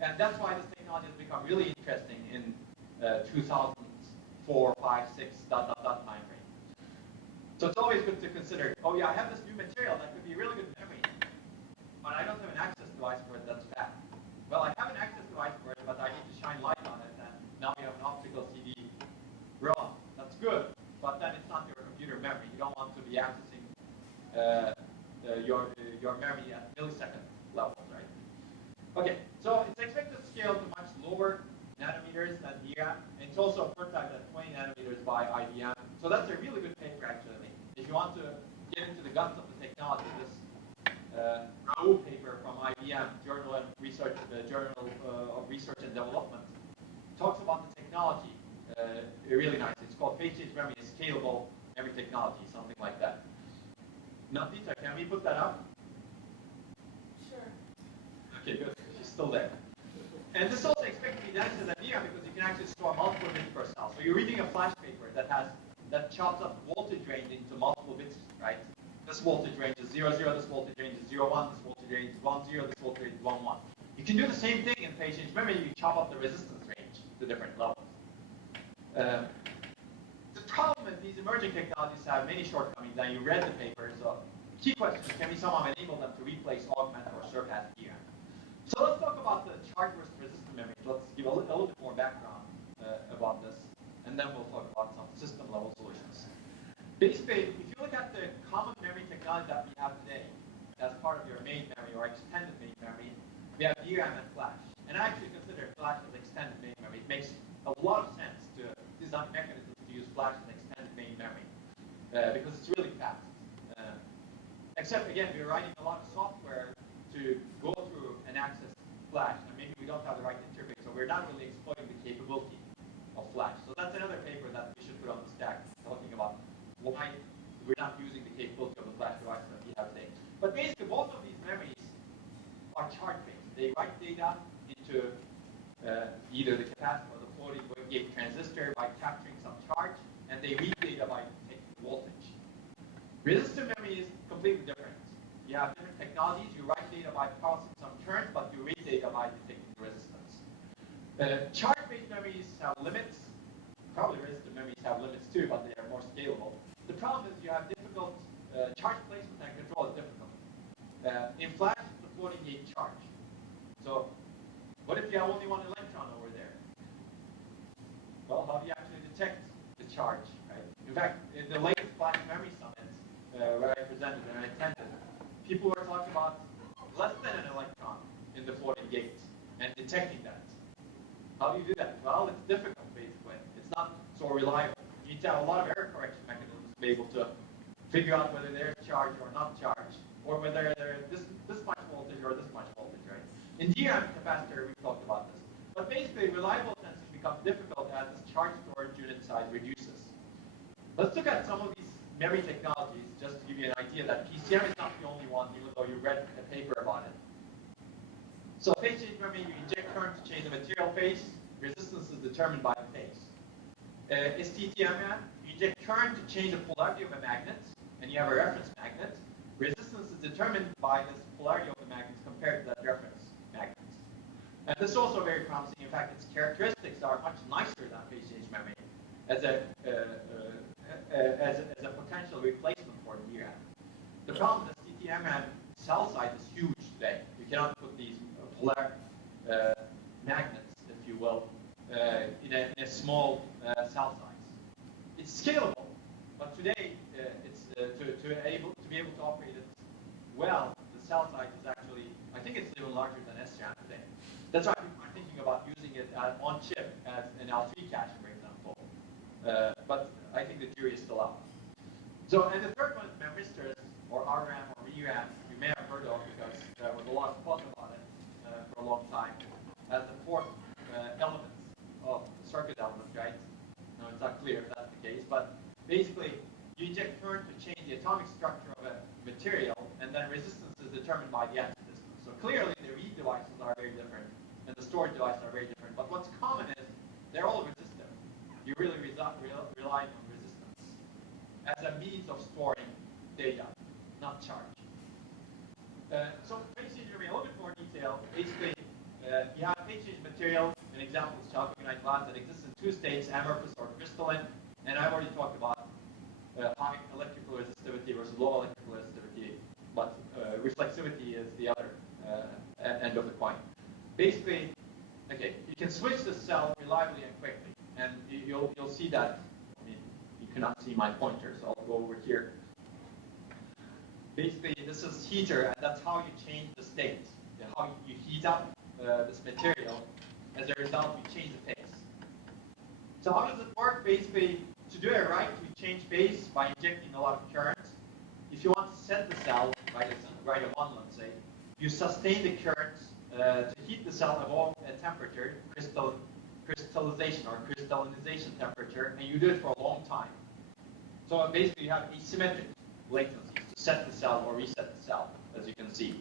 And that's why this technology has become really interesting in 2004, 5, 6, time frame. So it's always good to consider, oh yeah, I have this new material that could be really good memory, but I don't have an access device for it that's bad. Well, I have an access device for it, but I need to shine light on it, and now we have an optical CD-ROM. That's good, but then it's not your computer memory. You don't want to be accessing your memory at millisecond levels, right? Okay, so it's expected to scale to much lower nanometers than DRAM, and it's also prototyped at 20 nanometers by IBM. So that's a really good paper, actually. If you want to get into the guts of the technology, this Raoult paper from IBM, Journal of Research and Development, talks about the technology really nice. It's called phase change memory, scalable memory technology, something like that. Nandita, can we put that up? Sure. Okay, good. She's still there. And this is also expected to be denser than DRAM because you can actually store multiple bits per cell. So you're reading a flash paper that chops up voltage range into multiple bits, right? This voltage range is 0, 0, this voltage range is 0, 1, this voltage range is 1, 0, this voltage range is 1, 1. You can do the same thing in phase change memory. You chop up the resistance range to different levels. The problem is these emerging technologies have many shortcomings, and you read the paper, so key question, can we somehow enable them to replace, augment, or surpass DRAM? So let's talk about the charge versus resistant memory. Let's give a little bit more background about this, and then we'll talk about some system-level solutions. Basically, if you look at the common memory technology that we have today, as part of your main memory or extended main memory, we have DRAM and flash. And I actually consider flash as extended main memory. It makes a lot of sense to design mechanisms to use flash as extended main memory because it's really fast. Except, again, we're writing a lot of software to go through and access flash, and maybe we don't have the right interface, so we're not really exploiting the capability of flash. So that's another paper that we should put on the stack, talking about why we're not using the capability of the flash device that we have today. But basically, both of these memories are charge-based. They write data into either the capacitor or the floating gate transistor by capturing some charge, and they read data by detecting voltage. Resistive memory is completely different. You have different technologies. You write data by passing some current, but you read data by detecting the resistance. Charge-based memories have limits. probably resistive memories have limits too, but they are more scalable. The problem is you have difficult, charge placement and control is difficult. In Flash, it's a floating gate charge. So, what if you have only one electron over there? Well, how do you actually detect the charge, right? In fact, in the latest Flash Memory Summit, where I presented and I attended, people were talking about less than an electron in the floating gate and detecting that. How do you do that? Well, it's difficult, basically. It's not so reliable. You need to have a lot of error correction mechanisms to be able to figure out whether they're charged or not charged, or whether they're this much voltage or this much voltage, right? In DRAM capacitor, we talked about this. But basically, reliable sensing becomes difficult as this charge storage unit size reduces. Let's look at some of these memory technologies, just to give you an idea that PCM is not the only one, even though you read a paper about it. So phase change memory, you inject current to change the material phase. Resistance is determined by the phase. STT-MN, you inject current to change the polarity of a magnet, and you have a reference magnet. Resistance is determined by this polarity of the magnets compared to that reference magnet. And this is also very promising. In fact, its characteristics are much nicer than phase change memory as a potential replacement for DRAM. The problem is STT-MN cell size is huge today. You cannot put these polar magnets, if you will, in a small cell size. It's scalable, but today it's to be able to operate it well. The cell size is actually, I think it's even larger than SRAM today. That's why people are thinking about using it on chip as an L3 cache, for example. But I think the jury is still out. So, and the third one is memristors, or RRAM or ReRAM. You may have heard of because there was a lot of talk about it for a long time as the fourth element of the circuit element, right? Now it's not clear if that's the case, but basically you inject current to change the atomic structure of a material, and then resistance is determined by the axis distance. So clearly the read devices are very different, and the storage devices are very different. But what's common is they're all resistive. You really rely on resistance as a means of storing data, not charge. So phase change memory, a little bit more detail. Basically, you have phase change material. An example is chalcogranite glass that exists in two states, amorphous or crystalline. And I've already talked about high electrical resistivity versus low electrical resistivity, but reflexivity is the other end of the coin. Basically, okay, you can switch the cell reliably and quickly, and you'll see that. I mean, you cannot see my pointer, so I'll go over here. Basically, this is heater, and that's how you change the state. How you heat up this material. As a result, you change the phase. So how does it work? Basically, to do it right, we change phase by injecting a lot of current. If you want to set the cell, right at 1, let's say, you sustain the current to heat the cell above a temperature, crystallization or crystallization temperature, and you do it for a long time. So basically, you have asymmetric latencies to set the cell or reset the cell, as you can see.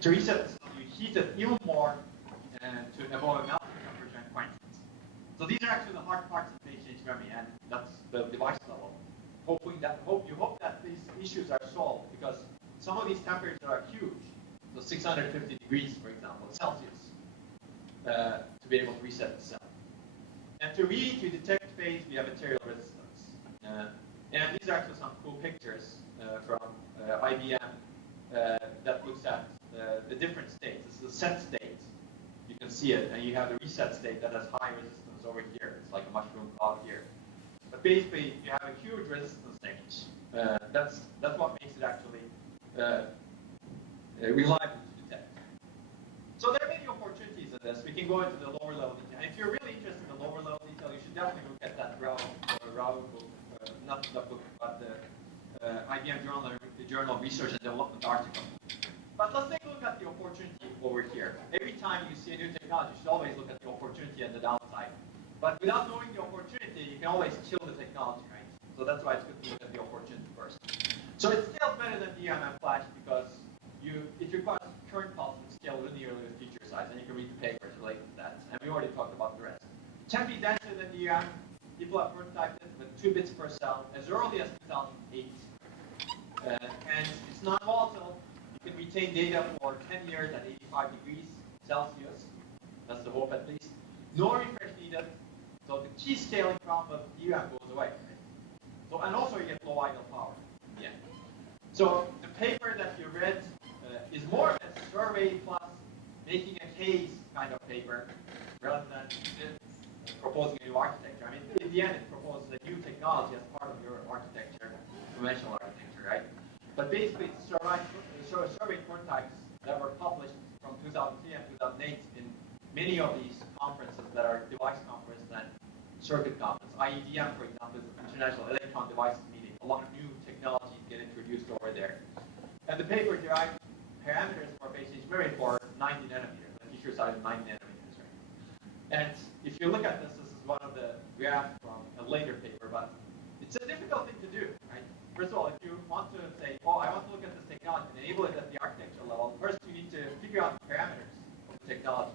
To reset the cell, you heat it even more to above a melting temperature and quench. So these are actually the hard parts of phase change memory, and that's the device level. You hope that these issues are solved, because some of these temperatures are huge. So 650 degrees, for example, Celsius, to be able to reset the cell. And to read, to detect phase, we have material resistance. And these are actually some cool pictures from IBM that looks at the different states. This is the set state. You can see it, and you have the reset state that has high resistance over here. It's like a mushroom cloud here. But basically, you have a huge resistance range. That's what makes it actually reliable to detect. So there are many opportunities in this. We can go into the lower level detail. And if you're really interested in the lower level detail, you should definitely look at that Rao book, not the book, but the IBM Journal of Research and Development article. But let's take a look at the opportunity over here. Every time you see a new technology, you should always look at the opportunity and the downside. But without knowing the opportunity, you can always kill the technology, right? So that's why it's good to look at the opportunity first. So it scales better than DRAM and Flash because it requires current pulse to scale linearly with feature size, and you can read the papers related to that. And we already talked about the rest. It can be denser than DRAM. People have prototyped it with 2 bits per cell as early as 2008. And it's non-volatile. You can retain data for 10 years at 85 degrees Celsius. That's the hope, at least. No refresh needed. So the key scaling problem of DRAM goes away. Right? So, and also you get low idle power in the end. So the paper that you read is more of a survey plus making a case kind of paper rather than proposing a new architecture. I mean, in the end, it proposes a new technology as part of your architecture, conventional architecture, right? But basically, it's survey prototypes that were published from 2003 and 2008 in many of these conferences that are device conferences and circuit conference. IEDM, for example, is an International Electron Devices meeting. A lot of new technologies get introduced over there. And the paper derived parameters for phase change memory for 90 nanometers. The feature size is 90 nanometers, right? And if you look at this, this is one of the graphs from a later paper, but it's a difficult thing to do, right? First of all, if you want to say, oh, I want to look at this technology and enable it at the architecture level, first you need to figure out the parameters of the technology.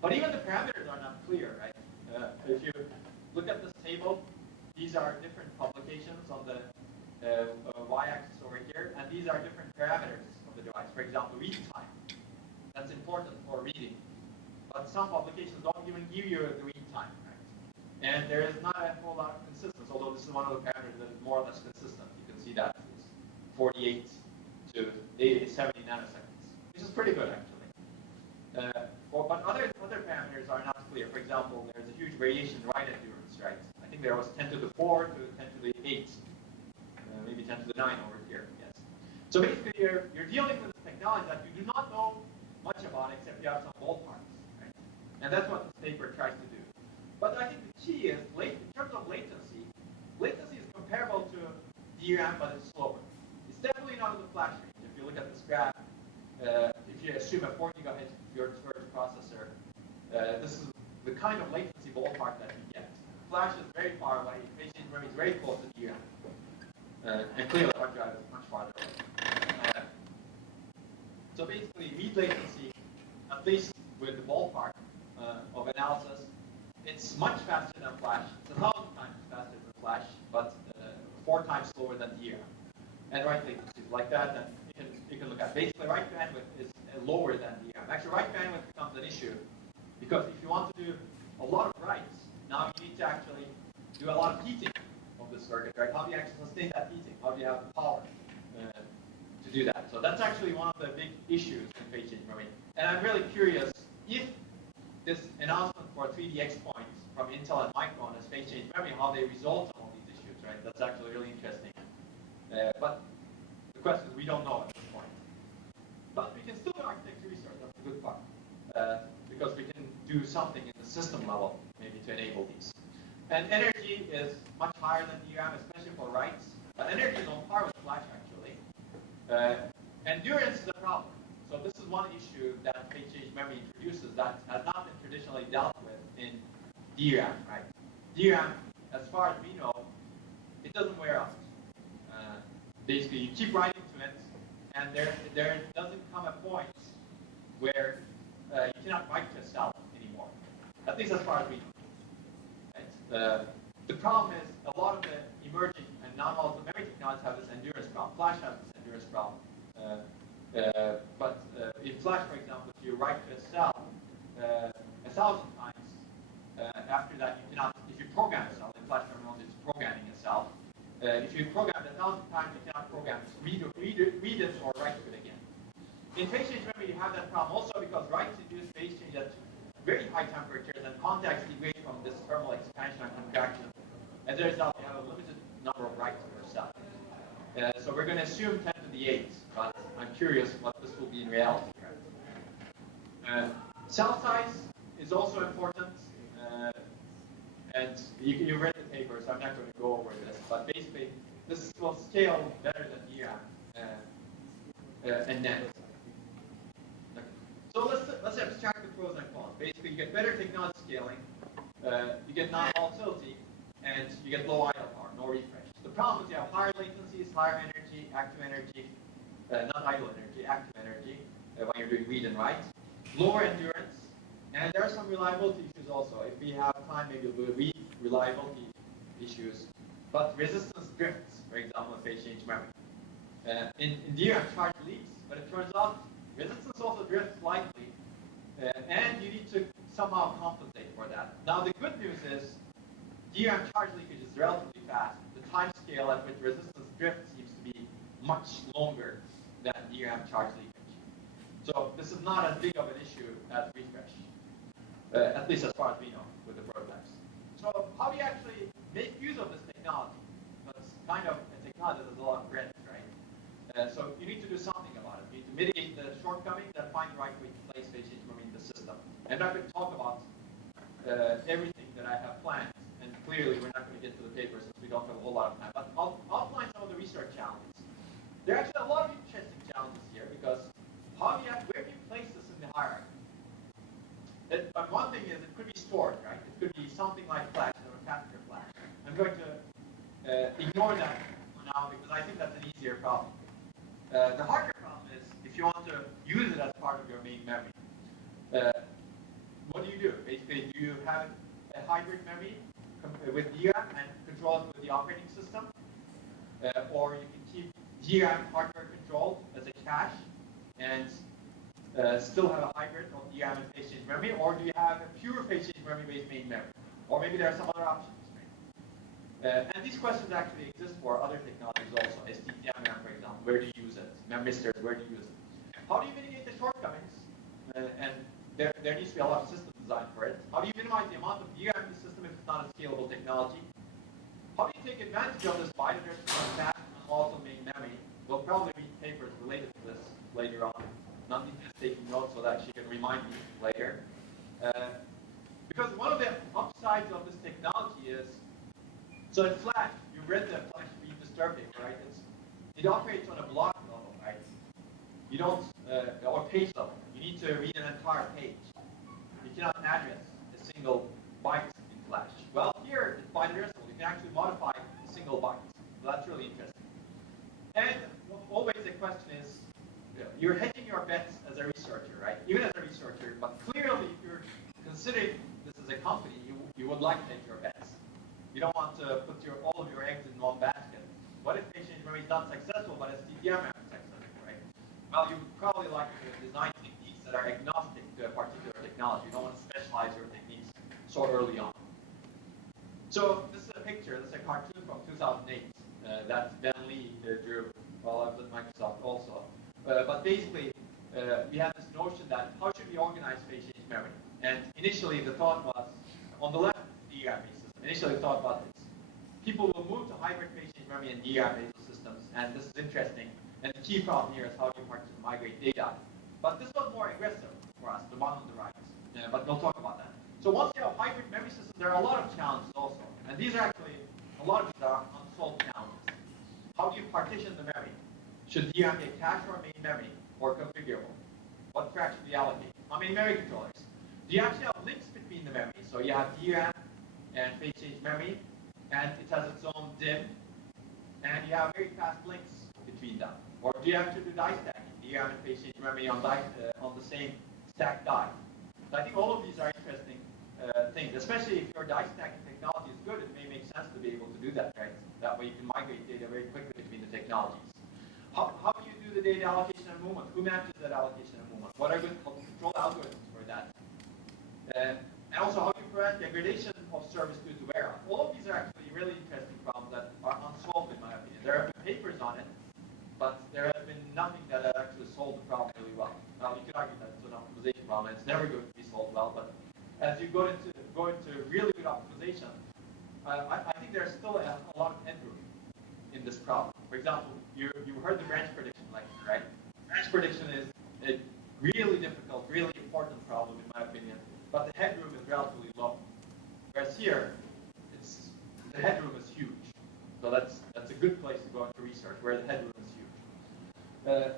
But even the parameters are not clear, right? If you look at this table, these are different publications on the y-axis over here, and these are different parameters of the device. For example, read time. That's important for reading. But some publications don't even give you the read time, right? And there is not a whole lot of consistency, although this is one of the parameters that is more or less consistent. You can see that it's 48 to 70 nanoseconds, which is pretty good, actually. But other parameters are not clear. For example, there's a huge variation in write endurance, right? I think there was 10 to the 4 to 10 to the 8, maybe 10 to the 9 over here, yes. So basically, you're dealing with a technology that you do not know much about except you have some ballparks, right? And that's what this paper tries to do. But I think the key is, in terms of latency is comparable to DRAM, but it's slower. It's definitely not in the flash range. If you look at this graph, if you assume a 4 gigahertz pure storage processor, this is the kind of latency ballpark that you get. Flash is very far away. Phase change memory is very close to DRAM. And clearly, hard drive is much farther away. So basically, read latency, at least with the ballpark of analysis, it's much faster than flash. It's 1,000 times faster than flash, but 4 times slower than DRAM. And write latency is like that, and you can look at. Basically, write bandwidth is lower than DRAM. Actually, write bandwidth becomes an issue because if you want to do a lot of writes, now you need to actually do a lot of heating of the circuit, right? How do you actually sustain that heating? How do you have the power to do that? So that's actually one of the big issues in phase change memory. And I'm really curious if this announcement for 3DX points from Intel and Micron as phase change memory, how they resolve some of these issues, right? That's actually really interesting. But the question is, we don't know at this point. But we can still do architecture research. That's the good part. Because we can do something in the system level, maybe to enable these. And energy is much higher than DRAM, especially for writes. But energy is on par with flash, actually. Endurance is a problem. So this is one issue that phase change memory introduces that has not been traditionally dealt with in DRAM, right? DRAM, as far as we know, it doesn't wear out. Basically, you keep writing to it, and there doesn't come a point where you cannot write to a cell anymore. At least as far as we know. Right? The problem is a lot of the emerging and non-volatile memory technologies have this endurance problem. Flash has this endurance problem. But in Flash, for example, if you write to a cell 1,000 times, after that you cannot, if you program a cell, in Flash terminology it's programming a cell. If you program it 1,000 times, you cannot program it, read it or write to it again. In phase change memory, you have that problem also because writes induce phase change at very high temperatures and contacts degrade from this thermal expansion and contraction. As a result, you have a limited number of writes per cell. So we're going to assume 10 to the 8, but I'm curious what this will be in reality. Cell size is also important, and you read the paper, so I'm not going to go over this, but basically this will scale better than DRAM and NAND. So let's abstract the pros and cons. Basically, you get better technology scaling, you get non-volatility, and you get low idle power, no refresh. The problem is you have higher latencies, higher energy, active energy, not idle energy, active energy, when you're doing read and write. Lower endurance, and there are some reliability issues also. If we have time, maybe we'll read reliability issues. But resistance drifts, for example, in phase change memory. In DRAM, charge leaks, but it turns out resistance also drifts slightly, and you need to somehow compensate for that. Now, the good news is DRAM charge leakage is relatively fast. The time scale at which resistance drift seems to be much longer than DRAM charge leakage. So this is not as big of an issue as refresh, at least as far as we know with the prototypes. So how do you actually make use of this technology? It's kind of a technology that has a lot of breadth, right? So you need to do something about it. You need to mitigate the shortcomings and find the right way to place phase change memory in the system. And I'm going to talk about everything that I have planned. And clearly, we're not going to get to the paper since we don't have a whole lot of time. But I'll outline some of the research challenges. There are actually a lot of interesting challenges here because where do you place this in the hierarchy? But one thing is it could be stored, right? It could be something like flash or a faster flash. I'm going to ignore that for now because I think that's an easier problem. The harder problem is if you want to use it as part of your main memory. What do? Basically, do you have a hybrid memory with DRAM and control it with the operating system? Or you can keep DRAM hardware controlled as a cache and still have a hybrid of DRAM and phase change memory? Or do you have a pure phase change memory based main memory? Or maybe there are some other options. Right? And these questions actually exist for other technologies also. STT-MRAM, for example, where do you use it? Memristors, where do you use it? How do you mitigate the shortcomings? And there needs to be a lot of system design for it. How do you minimize the amount of DRAM in the system if it's not a scalable technology? How do you take advantage of this bidirectional cache and also main memory? We'll probably read papers related to this later on. Not just taking notes so that she can remind me later. Because one of the upsides of this technology is, so in Flash, you read the Flash read disturb paper, right? It operates on a block level, right? You don't, or page level. You need to read an entire page. You cannot address a single byte in Flash. Well, here it's bidirectional. You can actually modify a single byte. So that's really interesting. And always the question is, you're hedging your bets as a researcher, right? Even as a researcher, but clearly if you're considering this as a company, you would like to take your bets. You don't want to put all of your eggs in one basket. What if phase change memory is not successful, but STT-MRAM is successful, right? Well, you probably like to design techniques that are agnostic to a particular technology. You don't want to specialize your techniques so early on. So this is a picture, this is a cartoon from 2008 that Ben Lee drew while I was at Microsoft also. But basically, we had this notion that how should we organize phase change memory? And initially the thought was, on the left, DRAM-based system. Initially the thought was this. People will move to hybrid phase change memory and DRAM-based systems, and this is interesting. And the key problem here is how do you migrate data? But this was more aggressive for us, the one on the right. But we'll talk about that. So once you have hybrid memory systems, there are a lot of challenges also. And these are actually, a lot of these are unsolved challenges. How do you partition the memory? Should DRAM be a cache or a main memory, or configurable? What fraction do you allocate? How many memory controllers? Do you actually have links between the memories? So you have DRAM and phase change memory, and it has its own DIMM, and you have very fast links between them. Or do you actually do die stacking? DRAM and phase change memory on the same stacked die? So I think all of these are interesting things, especially if your die stacking technology is good. It may make sense to be able to do that, right? That way you can migrate data very quickly between the technologies. How do you do the data allocation and movement? Who manages that allocation and movement? What are good control algorithms for that? And also, how do you prevent degradation of service due to wear out? All of these are actually really interesting problems that are unsolved in my opinion. There have been papers on it, but there has been nothing that has actually solved the problem really well. Now, you could argue that it's an optimization problem, and it's never going to be solved well, but as you go into really good optimization, I think there's still a lot of headroom in this problem. For example, you heard the branch prediction lecture, right? Branch prediction is a really difficult, really important problem in my opinion, but the headroom is relatively low. Whereas here, the headroom is huge. So that's a good place to go into research, where the headroom is huge.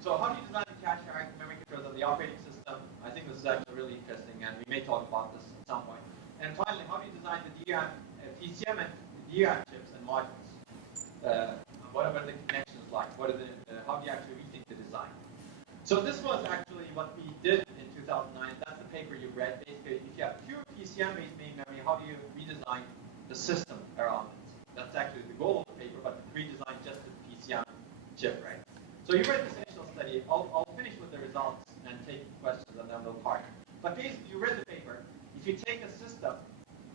So how do you design the cache hierarchy memory controllers of the operating system? I think this is actually really interesting, and we may talk about this at some point. And finally, how do you design the DRAM, PCM and DRAM chips and modules? What are the connections like? How do you actually rethink the design? So this was actually what we did in 2009. That's the paper you read. Basically, if you have pure PCM-based main memory, how do you redesign the system around it? That's actually the goal of the paper, but redesign just the PCM chip, right? So you read this initial study. I'll finish with the results and take questions, and then we'll talk. But basically, you read the paper. If you take a system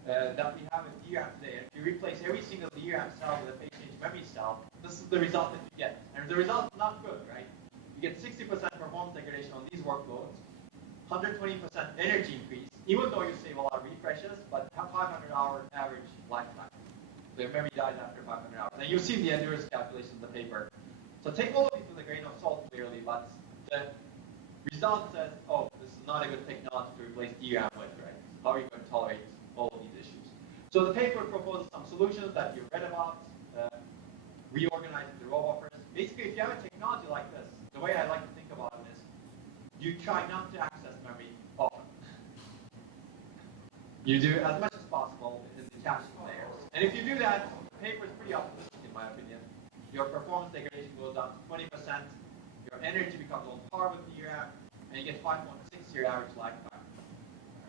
that we have in DRAM today, and if you replace every single DRAM cell with a phase change memory cell, this is the result that you get. And the result is not good, right? You get 60% performance degradation on these workloads, 120% energy increase, even though you save a lot of refreshes, but 500-hour average lifetime. So your memory dies after 500 hours. And you've seen the endurance calculations in the paper. So take all of these with a grain of salt, clearly, but the result says, oh, this is not a good technology to replace DRAM with, right? How are you going to tolerate all of these issues? So the paper proposes some solutions that you've read about, reorganizing the row buffers. Basically, if you have a technology like this, the way I like to think about it is, you try not to access memory often. You do as much as possible in the caching layers. And if you do that, the paper is pretty optimistic in my opinion. Your performance degradation goes down to 20%, your energy becomes on par with DRAM, and you get 5.6-year average lifetime.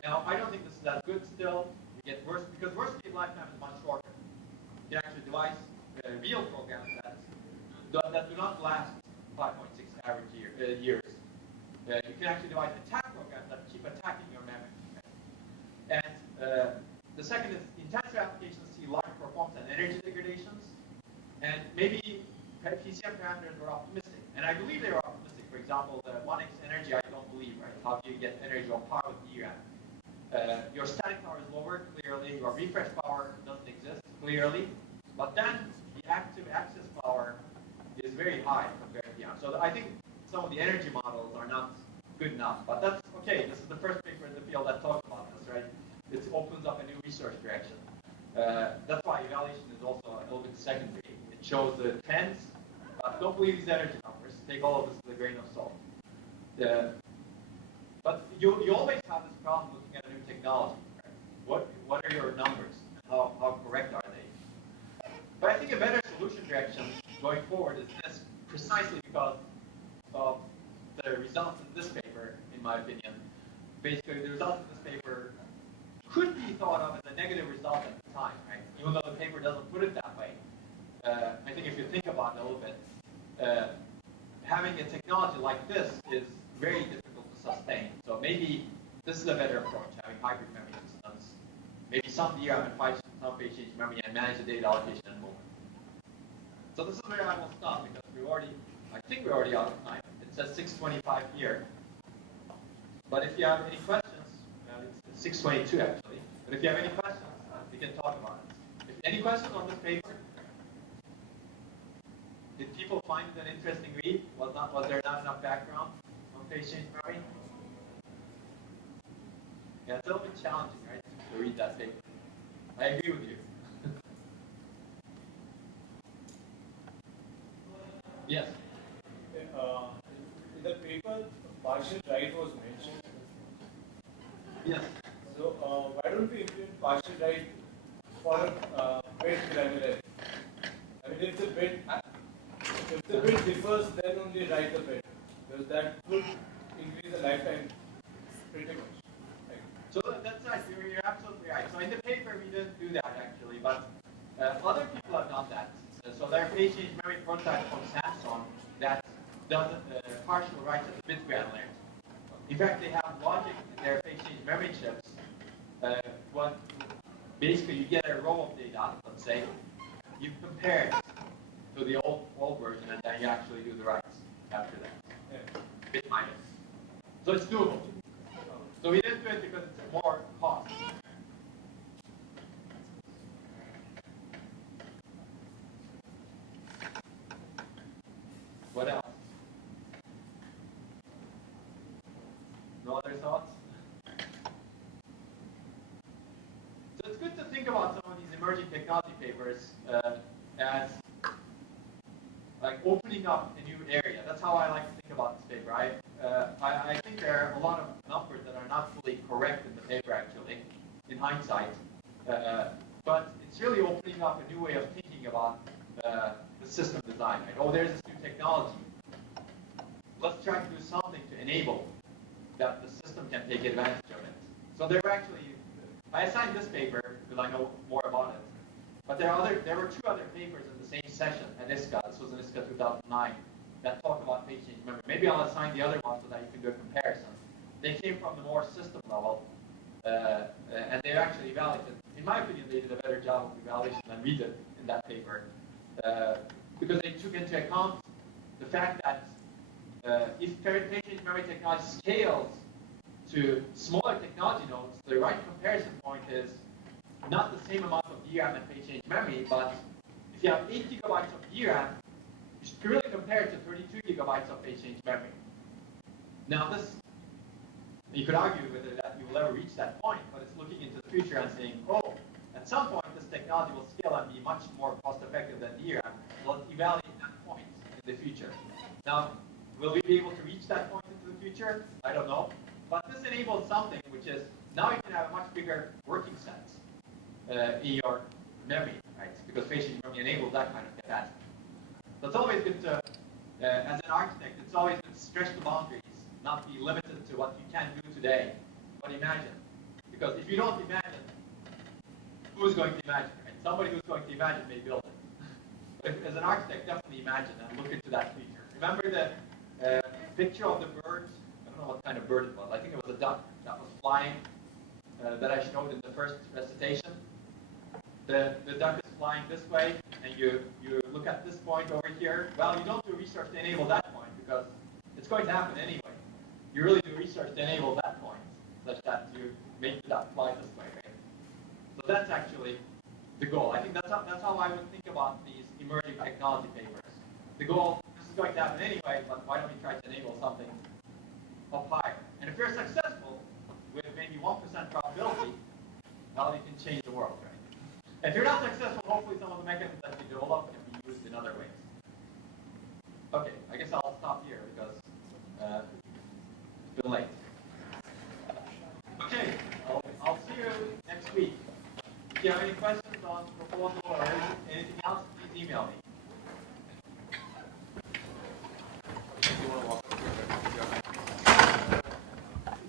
Now, I don't think this is that good still. You get worse, because worst case lifetime is much shorter. You can actually devise real programs that do not last 5.6 average years. You can actually devise attack programs that keep attacking your memory. And the second is intensive applications see large performance and energy degradations. And maybe PCM parameters were optimistic. And I believe they were optimistic. For example, the 1x energy, I don't believe, right? How do you get energy on par with DRAM? Your static power is lower, clearly. Your refresh power doesn't exist, clearly. But then the active access power is very high compared to DRAM. So I think some of the energy models are not good enough. But that's okay. This is the first paper in the field that talks about this, right? It opens up a new research direction. That's why evaluation is also a little bit secondary. It shows the trends, but don't believe these energy numbers. Take all of this with a grain of salt. But you always have this problem looking at a new technology. Right? What are your numbers? How correct are they? But I think a better solution direction going forward is this, precisely because of the results in this paper, in my opinion. Basically, the results in this paper could be thought of as a negative result at the time, right? Even though the paper doesn't put it that way. I think if you think about it a little bit, having a technology like this is very difficult to sustain. So maybe this is a better approach, having hybrid memory systems. Maybe some DRAM and some phase change memory and manage the data allocation and movement. So this is where I will stop because I think we're already out of time. It says 6:25 here. But if you have any questions, it's 6:22 actually. But if you have any questions, we can talk about it. Any questions on this paper? Did people find it an interesting read? Was there not enough background on phase change memory? Yeah, it's a little bit challenging, right, to read that paper. I agree with you. Yes. In the paper, partial write was mentioned. Yes. So why don't we implement partial write for bit granularity? I mean, if the bit differs, then only write the bit, because that would increase the lifetime pretty much. Right? So that's right. You're absolutely right. So in the paper, we didn't do that actually, but other people have done that. So there are phase change memory prototype from Samsung that does partial writes at the bit granularity. In fact, they have logic in their phase change memory chips. Basically, you get a row of data, let's say, you compare it to the old version, and then you actually do the writes after that. Yeah. Bit minus. So it's doable. So we didn't do it because it's more cost. What else? No other thoughts? So it's good to think about some of these emerging technology papers as like opening up a new area. That's how I like to think about this paper. I think there are a lot of numbers that are not fully correct in the paper actually, in hindsight. But it's really opening up a new way of thinking about the system design. Right? Oh, there's this new technology. Let's try to do something to enable that the system can take advantage of it. So there were actually, I assigned this paper because I know more about it. But there were two other papers in the same session at ISCA. This was in ISCA 2009 that talked about phase change memory. Maybe I'll assign the other one so that you can do a comparison. They came from the more system level and they actually evaluated. In my opinion, they did a better job of evaluation than we did in that paper, because they took into account the fact that if patient memory technology scales to smaller technology nodes, the right comparison point is not the same amount of DRAM and page change memory, but if you have 8 gigabytes of DRAM, you should really compare it to 32 gigabytes of page change memory. Now this, you could argue whether that you will ever reach that point, but it's looking into the future and saying, oh, at some point this technology will scale and be much more cost effective than DRAM. Let's evaluate that point in the future. Now, will we be able to reach that point into the future? I don't know. But this enables something which is, now you can have a much bigger working set in your memory, right? Because patient memory enables that kind of capacity. So it's always good to, as an architect, it's always good to stretch the boundaries, not be limited to what you can do today, but imagine. Because if you don't imagine, who's going to imagine, right? Somebody who's going to imagine may build it. But as an architect, definitely imagine and look into that future. Remember the picture of the bird? I don't know what kind of bird it was. I think it was a duck that was flying that I showed in the first recitation. The duck is flying this way, and you look at this point over here. Well, you don't do research to enable that point because it's going to happen anyway. You really do research to enable that point, such that you make the duck fly this way, right? So that's actually the goal. I think that's how I would think about these emerging technology papers. The goal, this is going to happen anyway, but why don't we try to enable something up higher? And if you're successful with maybe 1% probability, well, you can change the world, right? If you're not successful, hopefully some of the mechanisms that you develop can be used in other ways. Okay, I guess I'll stop here because it's been late. Okay, I'll see you next week. If you have any questions on proposal or anything else, please email me.